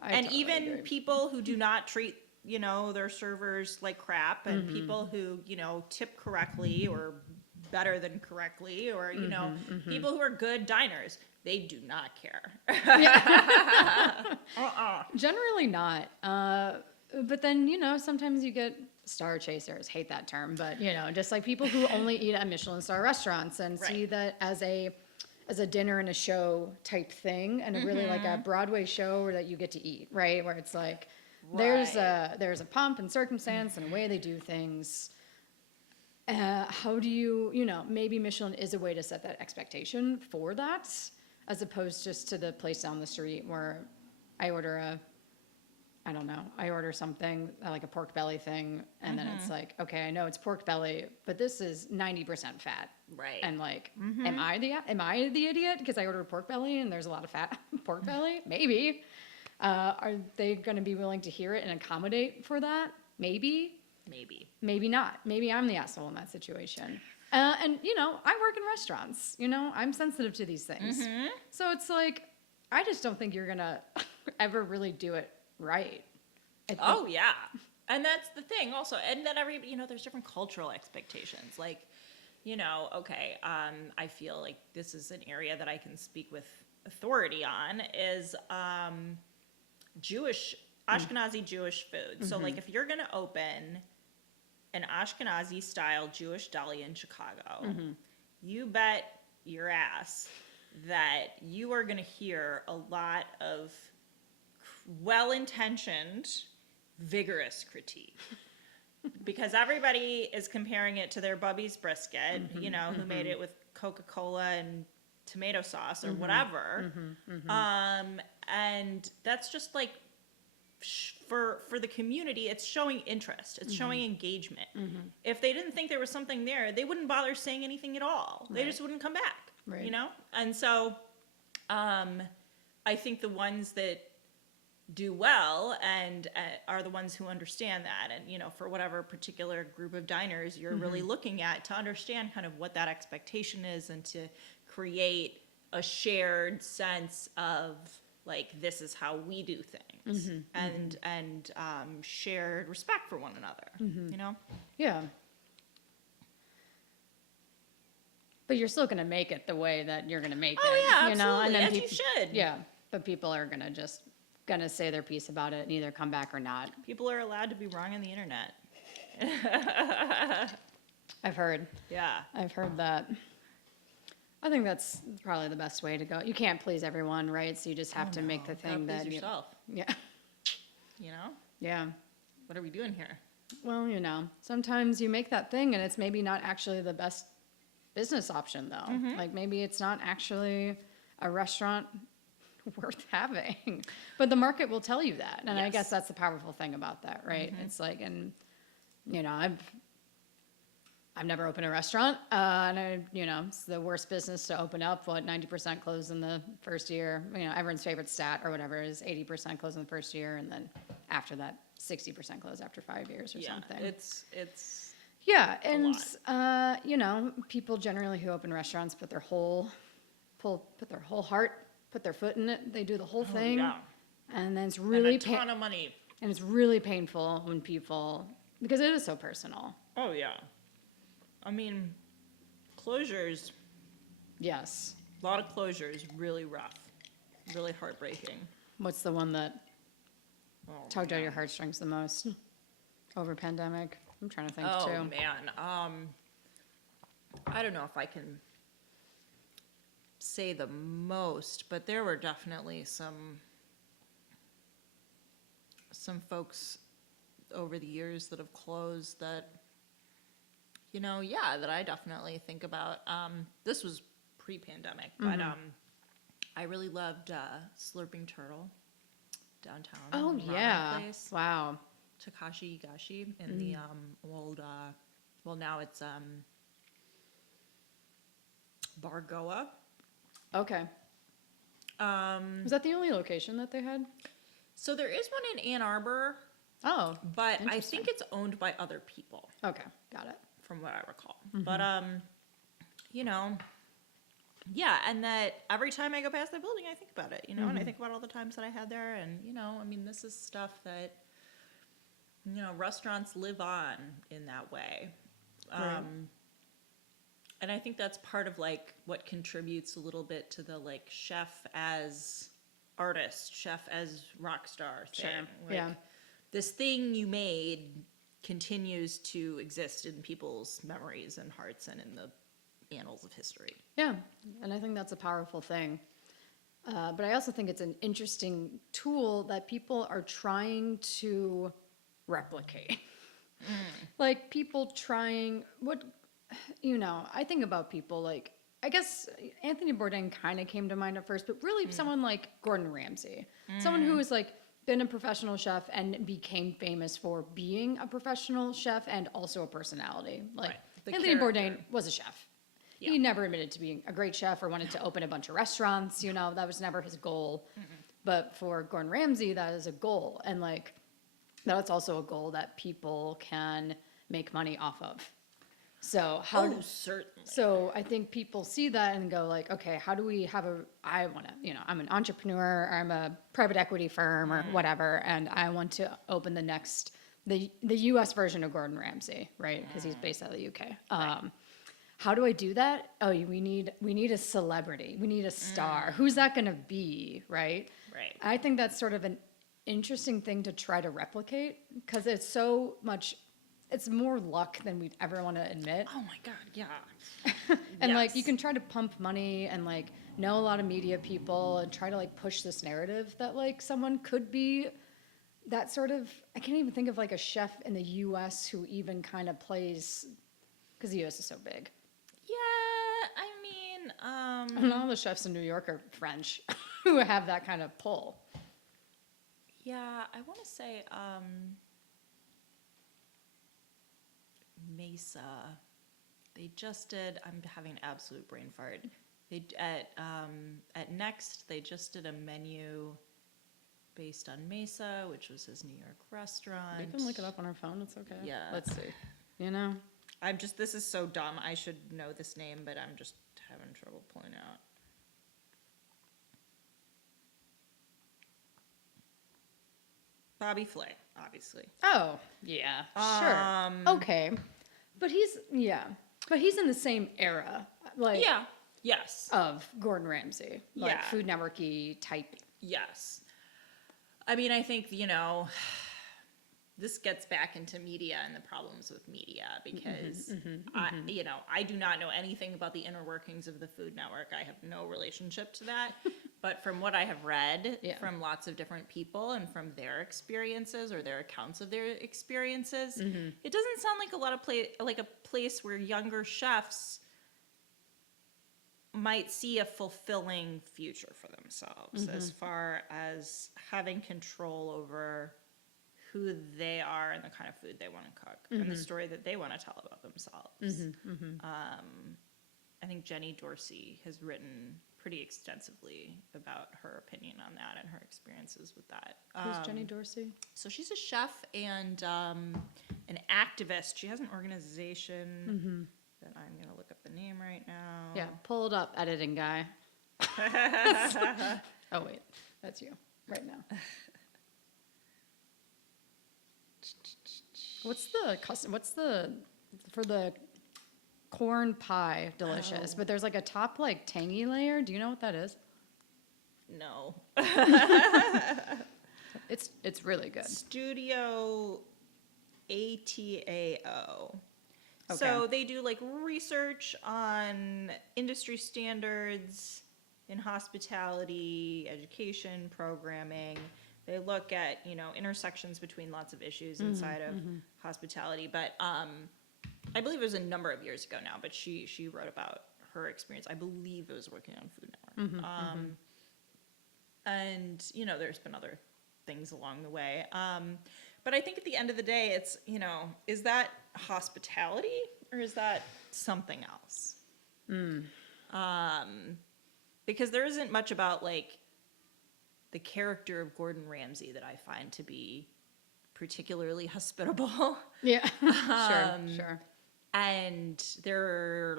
And even people who do not treat, you know, their servers like crap, and people who, you know, tip correctly or better than correctly, or, you know, people who are good diners, they do not care. Generally not. But then, you know, sometimes you get star chasers, hate that term, but, you know, just like people who only eat at Michelin star restaurants and see that as a dinner and a show type thing, and a really like a Broadway show where that you get to eat, right? Where it's like, there's a pomp and circumstance and a way they do things. How do you know, maybe Michelin is a way to set that expectation for that, as opposed just to the place down the street where I order something like a pork belly thing, and then it's like, okay, I know it's pork belly, but this is 90% fat. Right. And like, am I the idiot because I ordered pork belly and there's a lot of fat pork belly? Maybe. Are they going to be willing to hear it and accommodate for that? Maybe. Maybe not. Maybe I'm the asshole in that situation. And, you know, I work in restaurants. You know, I'm sensitive to these things. So it's like, I just don't think you're going to ever really do it right. Oh, yeah. And that's the thing also. And then you know, there's different cultural expectations. Like, you know, okay, I feel like this is an area that I can speak with authority on, is Ashkenazi Jewish food. So, like, if you're going to open an Ashkenazi style Jewish deli in Chicago, you bet your ass that you are going to hear a lot of well-intentioned, vigorous critique. Because everybody is comparing it to their Bubby's brisket, you know, who made it with Coca-Cola and tomato sauce or whatever. And that's just like, for the community, it's showing interest. It's showing engagement. If they didn't think there was something there, they wouldn't bother saying anything at all. They just wouldn't come back, you know? And so I think the ones that do well and are the ones who understand that. And, you know, for whatever particular group of diners you're really looking at, to understand kind of what that expectation is, and to create a shared sense of, like, this is how we do things, and shared respect for one another, you know? Yeah. But you're still going to make it the way that you're going to make it. Oh, yeah, you know? absolutely, And then as you should. Yeah, but people are going to say their piece about it and either come back or not. People are allowed to be wrong on the internet. I've heard. Yeah. I've heard that. I think that's probably the best way to go. You can't please everyone, right? So you just have to make the thing that please yourself. Yeah. You know? Yeah. What are we doing here? Well, you know, sometimes you make that thing and it's maybe not actually the best business option, though. Like, maybe it's not actually a restaurant worth having, but the market will tell you that. And I guess that's the powerful thing about that, right? It's like, and, you know, I've never opened a restaurant, and you know, it's the worst business to open up. 90% close in the first year. You know, everyone's favorite stat or whatever is 80% close in the first year, and then after that, 60% close after 5 years or something. It's Yeah, a and lot. you know, people generally who open restaurants put their whole heart, put their foot in it. They do the whole Oh, thing, yeah. and then it's And really a ton of money. and it's really painful when people, because it is so personal. Oh, yeah. I mean, closures, Yes. a lot of closures, really rough, really heartbreaking. What's the one that Oh, tugged at man. your heartstrings the most over pandemic? I'm trying to think Oh, too. man. I don't know if I can say the most, but there were definitely some folks over the years that have closed that, you know, yeah, that I definitely think about. This was pre-pandemic, but I really loved Slurping Turtle downtown. Oh the ramen yeah. place, Wow. Takashi Higashi in the old. Well, now it's Bar Goa. Okay. Was that the only location that they had? So there is one in Ann Arbor, Oh. but I Interesting. think it's owned by other people, Okay. Got it. from what I recall. But you know, yeah, and that every time I go past that building, I think about it, you know, and I think about all the times that I had there, and you know, I mean, this is stuff that, you know, restaurants live on in that way. Right. And I think that's part of like what contributes a little bit to the like chef as artist, chef as rock star thing. Sure. Like, Yeah. this thing you made continues to exist in people's memories and hearts and in the annals of history. Yeah, and I think that's a powerful thing. But I also think it's an interesting tool that people are trying to replicate. Like people trying, you know, I think about people like, I guess Anthony Bourdain kind of came to mind at first, but really someone like Gordon Ramsay, someone who has like been a professional chef and became famous for being a professional chef and also a personality. Like Right. The Anthony character. Bourdain was a chef. Yeah. He never admitted to being a great chef or wanted to open a bunch of restaurants, you know, that was never his goal. But for Gordon Ramsay, that is a goal. And like, that's also a goal that people can make money off of. So Certainly. so I think people see that and go like, okay, how do we have I want to, you know, I'm an entrepreneur, or I'm a private equity firm or whatever, and I want to open the US version of Gordon Ramsay, right? Because he's based out of the UK. How do I do that? Oh, we need a celebrity. We need a star. Who's that going to be, right? Right. I think that's sort of an interesting thing to try to replicate because it's more luck than we'd ever want to admit. Oh my God, yeah. And like Yes. you can try to pump money and like know a lot of media people and try to like push this narrative that like someone could be that sort of, I can't even think of like a chef in the US who even kind of plays, because the US is so big. Yeah, I mean, And all the chefs in New York are French who have that kind of pull. yeah, I want to say Mesa. They just did. I'm having an absolute brain fart. They at Next. They just did a menu based on Mesa, which was his New York restaurant. We can look it up on our phone. It's okay. Yeah. Let's see. You know. This is so dumb. I should know this name, but I'm just having trouble pulling out. Bobby Flay, obviously. Oh yeah. Sure. Okay. But he's in the same era. Like Yeah. Yes. of Gordon Ramsay, like Yeah. Food Network-y type. Yes. I mean, I think, you know, this gets back into media and the problems with media because I do not know anything about the inner workings of the Food Network. I have no relationship to that. But from what I have read Yeah. from lots of different people and from their experiences or their accounts of their experiences, it doesn't sound like a place where younger chefs might see a fulfilling future for themselves as far as having control over who they are and the kind of food they want to cook and the story that they want to tell about themselves. I think Jenny Dorsey has written pretty extensively about her opinion on that and her experiences with that. Who's Jenny Dorsey? So she's a chef and an activist. She has an organization that I'm going to look up the name right now. Yeah, pull it up, editing guy. Oh, wait, that's you right now. What's for the corn pie, delicious, but there's like a top like tangy layer. Do you know what that is? No. It's really good. Studio ATAO. Okay. So they do like research on industry standards in hospitality, education, programming. They look at, intersections between lots of issues inside of hospitality. But I believe it was a number of years ago now, but she wrote about her experience. I believe it was working on Food Network. And, there's been other things along the way. But I think at the end of the day, it's, is that hospitality or is that something else? Because there isn't much about like the character of Gordon Ramsay that I find to be particularly hospitable. Yeah, sure. And there are,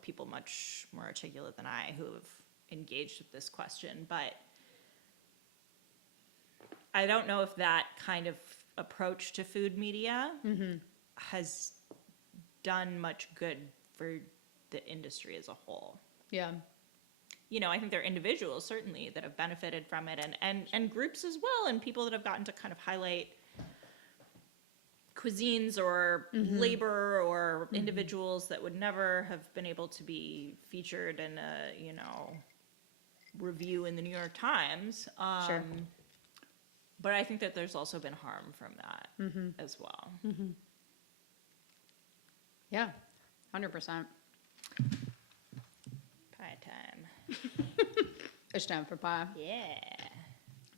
people much more articulate than I who have engaged with this question, but I don't know if that kind of approach to food media has done much good for the industry as a whole. Yeah. I think there are individuals certainly that have benefited from it and groups as well, and people that have gotten to kind of highlight cuisines or labor or individuals that would never have been able to be featured in a, review in the New York Times. Sure. But I think that there's also been harm from that as well. Yeah, 100%. Pie time. It's time for pie. Yeah.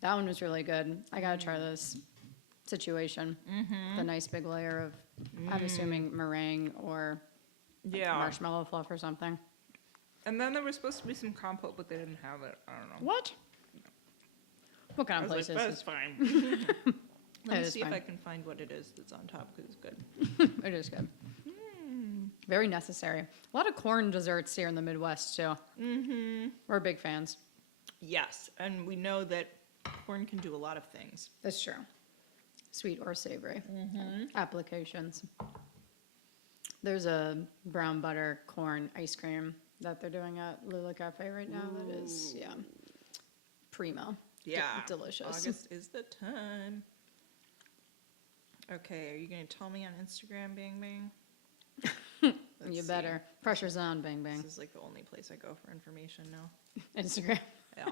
That one was really good. I gotta try this situation. The nice big layer of, I'm assuming meringue or marshmallow fluff or something. And then there was supposed to be some compote, but they didn't have it. I don't know. What? What kind of I place was like, is that's fine. Let It me is see fine. if I can find what it is that's on top because it's good. It is good. Very necessary. A lot of corn desserts here in the Midwest, too. We're big fans. Yes, and we know that corn can do a lot of things. That's true. Sweet or savory applications. There's a brown butter corn ice cream that they're doing at Lula Cafe right now that is, primo. Yeah. Delicious. August is the time. Okay, are you going to tell me on Instagram, Bang Bang? You Let's better. Pressure's on, Bang see. Bang. This is like the only place I go for information now. Instagram. Yeah.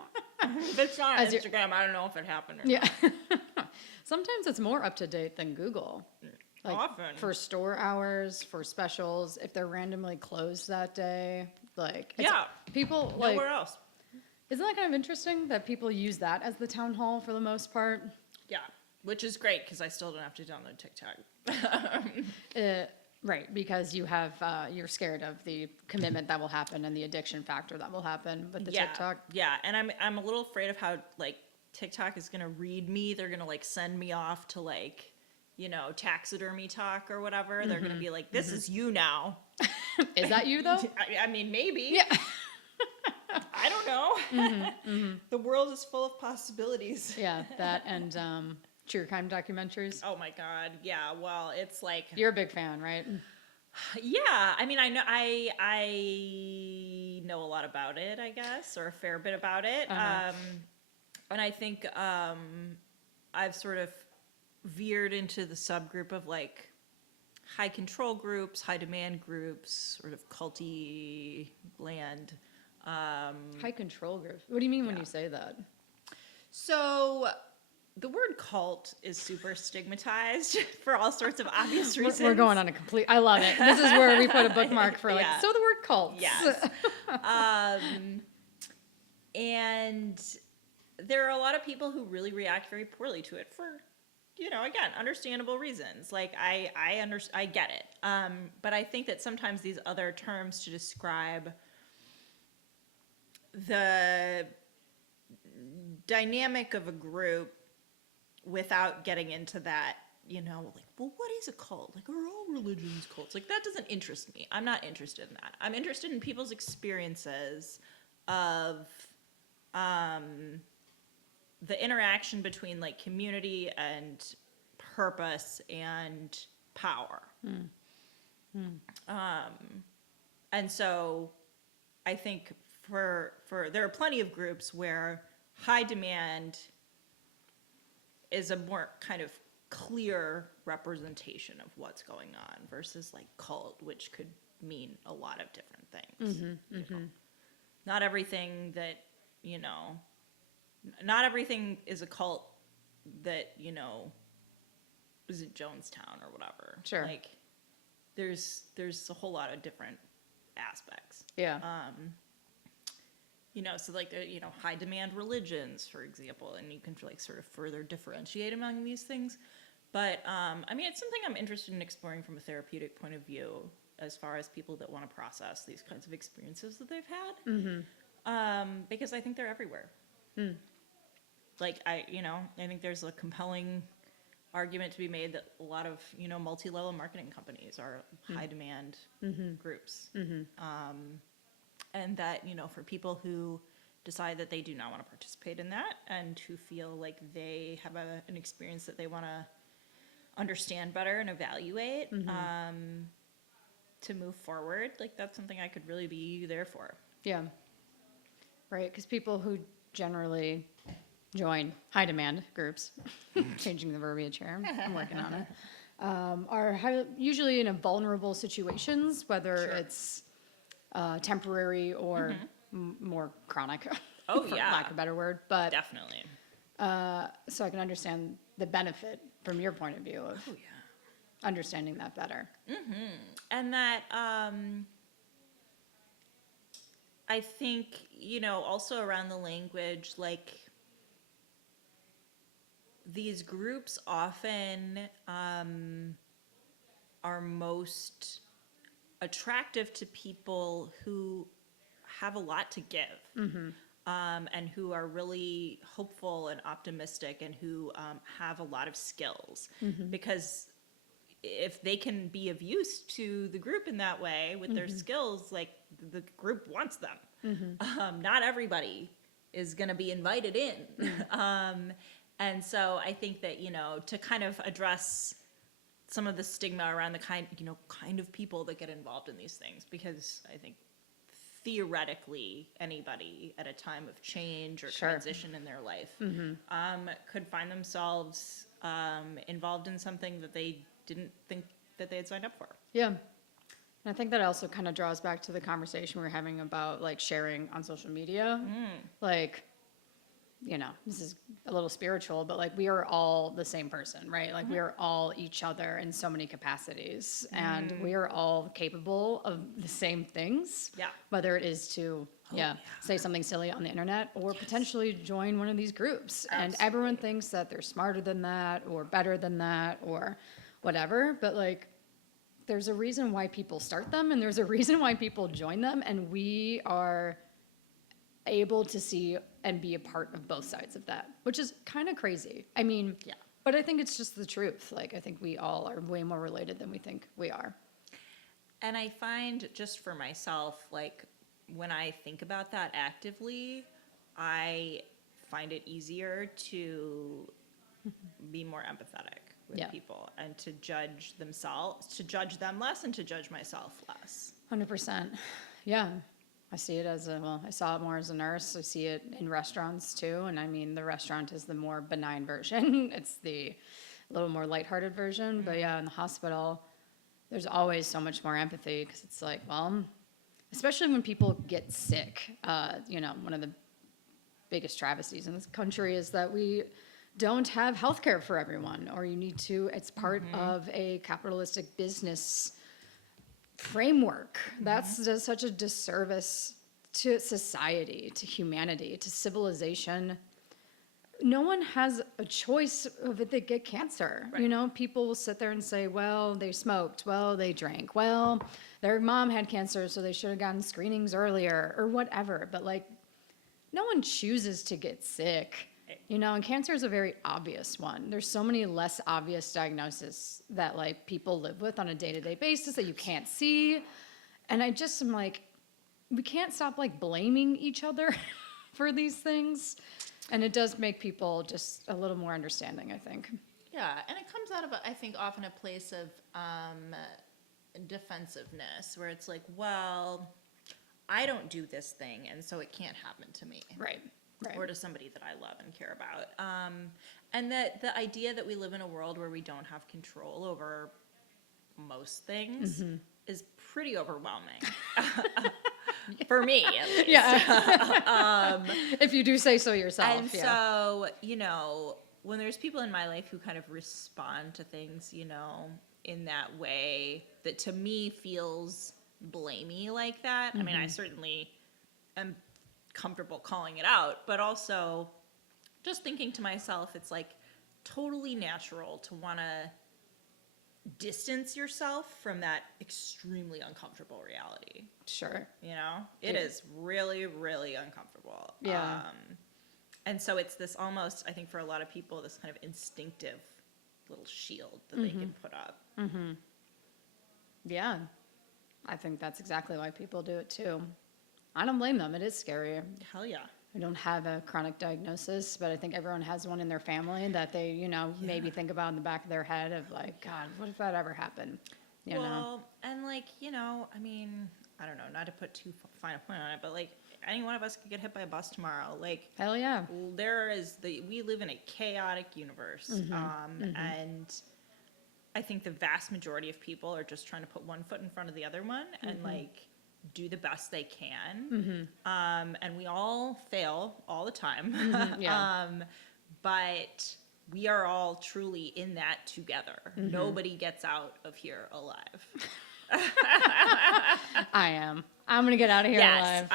If it's not on As your- Instagram, I don't know if it happened or Yeah. Sometimes it's more up to date than Google. Like Often. for store hours, for specials, if they're randomly closed that day, like Yeah. people like Nowhere else. isn't that kind of interesting that people use that as the town hall for the most part? Yeah, which is great because I still don't have to download TikTok. Right, because you have you're scared of the commitment that will happen and the addiction factor that will happen with the TikTok. Yeah, and I'm a little afraid of how like TikTok is gonna read me. They're gonna like send me off to like, taxidermy talk or whatever. They're gonna be like, "This is you now." Is that you though? I mean, maybe. Yeah. I don't know. The world is full of possibilities. Yeah, that and true crime documentaries. Oh my God. Yeah. Well, it's like. You're a big fan, right? Yeah. I mean, I know a lot about it, I guess, or a fair bit about it. And I think I've sort of veered into the subgroup of like high control groups, high demand groups, sort of culty land. High control group. What do you mean when you say that? So the word cult is super stigmatized for all sorts of obvious reasons. We're going on a complete. I love it. This is where we put a bookmark for like. Yeah. So the word cults. Yes. And there are a lot of people who really react very poorly to it for, again, understandable reasons. Like I get it. But I think that sometimes these other terms to describe the dynamic of a group without getting into that like, well, what is a cult? Like, are all religions cults? Like, that doesn't interest me. I'm not interested in that. I'm interested in people's experiences of the interaction between like community and purpose and power. And so I think for there are plenty of groups where high demand is a more kind of clear representation of what's going on versus like cult, which could mean a lot of different things. You know? Not everything that, not everything is a cult that, is in Jonestown or whatever. Sure. Like there's a whole lot of different aspects. Yeah. So like, high demand religions, for example, and you can like sort of further differentiate among these things. But, it's something I'm interested in exploring from a therapeutic point of view as far as people that want to process these kinds of experiences that they've had. Because I think they're everywhere. Like, I think there's a compelling argument to be made that a lot of, multi-level marketing companies are high demand groups. And that, for people who decide that they do not want to participate in that and who feel like they have an experience that they want to understand better and evaluate to move forward, like that's something I could really be there for. Yeah. Right, because people who generally join high demand groups, changing the verbiage here, I'm working on it, are usually in a vulnerable situations, whether it's temporary or more chronic, Oh, for yeah. lack of a better word. But Definitely. so I can understand the benefit from your point of view of understanding that better. And that I think, also around the language, like these groups often are most attractive to people who have a lot to give. And who are really hopeful and optimistic and who have a lot of skills. Because if they can be of use to the group in that way with their skills, like the group wants them. Not everybody is going to be invited in. And so I think that, to kind of address some of the stigma around the kind of people that get involved in these things, because I think theoretically anybody at a time of change or transition in their life could find themselves involved in something that they didn't think that they had signed up for. Yeah. And I think that also kind of draws back to the conversation we were having about like sharing on social media. Like, this is a little spiritual, but like we are all the same person, right? Like we are all each other in so many capacities and we are all capable of the same things. Yeah. Whether it is to, say something silly on the internet or potentially join one of these groups. Absolutely. And everyone thinks that they're smarter than that or better than that or whatever. But like, there's a reason why people start them and there's a reason why people join them. And we are able to see and be a part of both sides of that, which is kind of crazy. But I think it's just the truth. Like, I think we all are way more related than we think we are. And I find just for myself, like when I think about that actively, I find it easier to be more empathetic with people and to judge them less and to judge myself less. 100%. Yeah. I see it I saw it more as a nurse. I see it in restaurants too. And the restaurant is the more benign version. It's the little more lighthearted version. But yeah, in the hospital, there's always so much more empathy because it's like, well, especially when people get sick. One of the biggest travesties in this country is that we don't have healthcare for everyone, or it's part of a capitalistic business framework. That's just such a disservice to society, to humanity, to civilization. No one has a choice of if they get cancer. Right. People will sit there and say, well, they smoked, well, they drank, well, their mom had cancer, so they should have gotten screenings earlier or whatever. But like, no one chooses to get sick. You know, and cancer is a very obvious one. There's so many less obvious diagnoses that like people live with on a day-to-day basis that you can't see. And I just am like, we can't stop like blaming each other for these things. And it does make people just a little more understanding, I think. Yeah, and it comes out of, I think, often a place of defensiveness, where it's like, well, I don't do this thing, and so it can't happen to me. Right. Or to somebody that I love and care about. And that the idea that we live in a world where we don't have control over most things is pretty overwhelming. For me, at least. Yeah. If you do say so yourself. And so, you know, when there's people in my life who kind of respond to things, you know, in that way that to me feels blamey like that. I mean, I certainly am comfortable calling it out, but also just thinking to myself, it's like totally natural to want to distance yourself from that extremely uncomfortable reality. Sure. You know, it is really, really uncomfortable. Yeah. And so it's this almost, I think for a lot of people, this kind of instinctive little shield that they can put up. Yeah. I think that's exactly why people do it too. I don't blame them. It is scary. Hell yeah. I don't have a chronic diagnosis, but I think everyone has one in their family that they, you know, maybe think about in the back of their head of like, God, what if that ever happened? You know? And like, you know, I mean, I don't know, not to put too fine a point on it, but like any one of us could get hit by a bus tomorrow. Like, Hell yeah. we live in a chaotic universe. And I think the vast majority of people are just trying to put one foot in front of the other one and like do the best they can. And we all fail all the time. Yeah. But we are all truly in that together. Nobody gets out of here alive. I am. I'm gonna get out of here alive.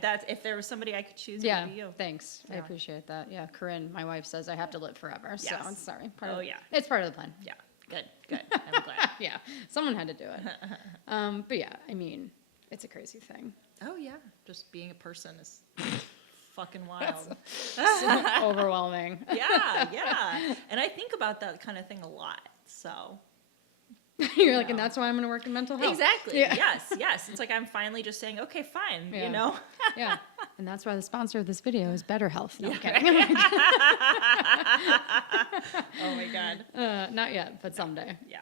That's if there was somebody I could choose, it Yeah, would be you. thanks. I Yeah. appreciate that. Yeah, Corinne, my wife says I have to live forever. So Yes. I'm sorry. Yeah. It's part of the plan. Yeah. Good. I'm glad. Yeah, someone had to do it. But yeah, I mean, it's a crazy thing. Oh yeah. Just being a person is fucking wild. So overwhelming. Yeah. And I think about that kind of thing a lot. So You're like, and that's why I'm going to work in mental health. exactly. Yeah. Yes. It's like I'm finally just saying, okay, fine. Yeah. You know. Yeah. And that's why the sponsor of this video is Better Health. No, I'm kidding. Oh my god. Not yet, but someday. Yeah.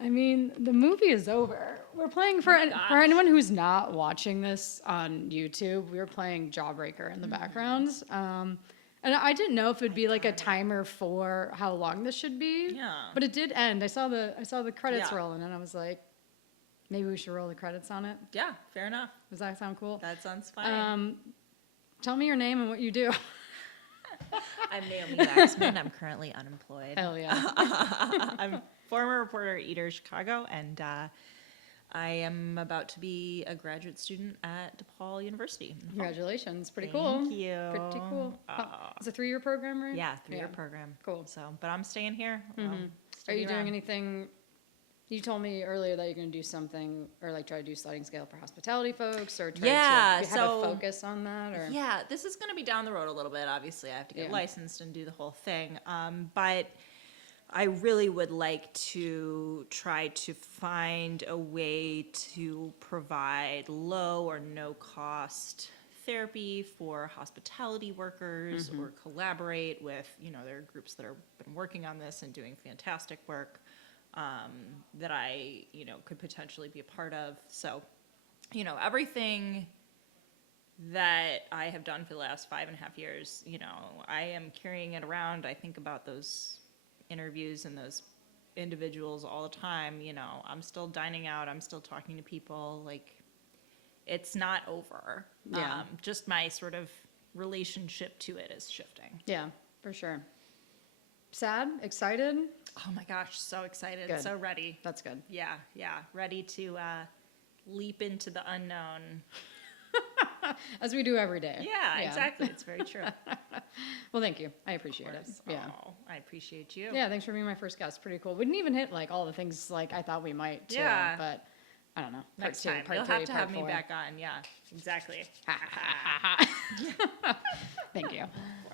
I mean, the movie is over. We're playing for anyone who's not watching this on YouTube. We were playing Jawbreaker in the background, and I didn't know if it'd be like a timer for how long this should be. Yeah. But it did end. I saw the credits Yeah. rolling, and I was like, maybe we should roll the credits on it. Yeah. Fair enough. Does that sound cool? That sounds fine. Tell me your name and what you do. I'm Naomi Waxman. I'm currently unemployed. Hell yeah. I'm former reporter at Eater Chicago, and I am about to be a graduate student at DePaul University. Congratulations. Pretty cool. Thank you. Pretty cool. It's a 3-year program, right? Yeah, 3-year program. Cool. So, but I'm staying here. Are you doing anything? You told me earlier that you're going to do something or like try to do sliding scale for hospitality folks or try to have a focus on that or Yeah, this is going to be down the road a little bit. Obviously, I have to get licensed and do the whole thing. But I really would like to try to find a way to provide low or no cost therapy for hospitality workers or collaborate with, there are groups that have been working on this and doing fantastic work. That I, could potentially be a part of. So, everything that I have done for the last 5.5 years, I am carrying it around. I think about those interviews and those individuals all the time. I'm still dining out. I'm still talking to people. Like, it's not over. Yeah. Just my sort of relationship to it is shifting. Yeah, for sure. Sad? Excited? Oh my gosh, so excited, Good. so ready. That's good. Yeah, ready to leap into the unknown. As we do every day. Yeah, exactly. It's very true. Well, thank you. I appreciate it. Yeah. Oh, I appreciate you. Yeah, thanks for being my first guest. Pretty cool. We didn't even hit like all the things like I thought we might too. Yeah. But I don't know. Part Next two, time. part You'll three, have to part have me four. back on. Yeah, exactly. Thank you.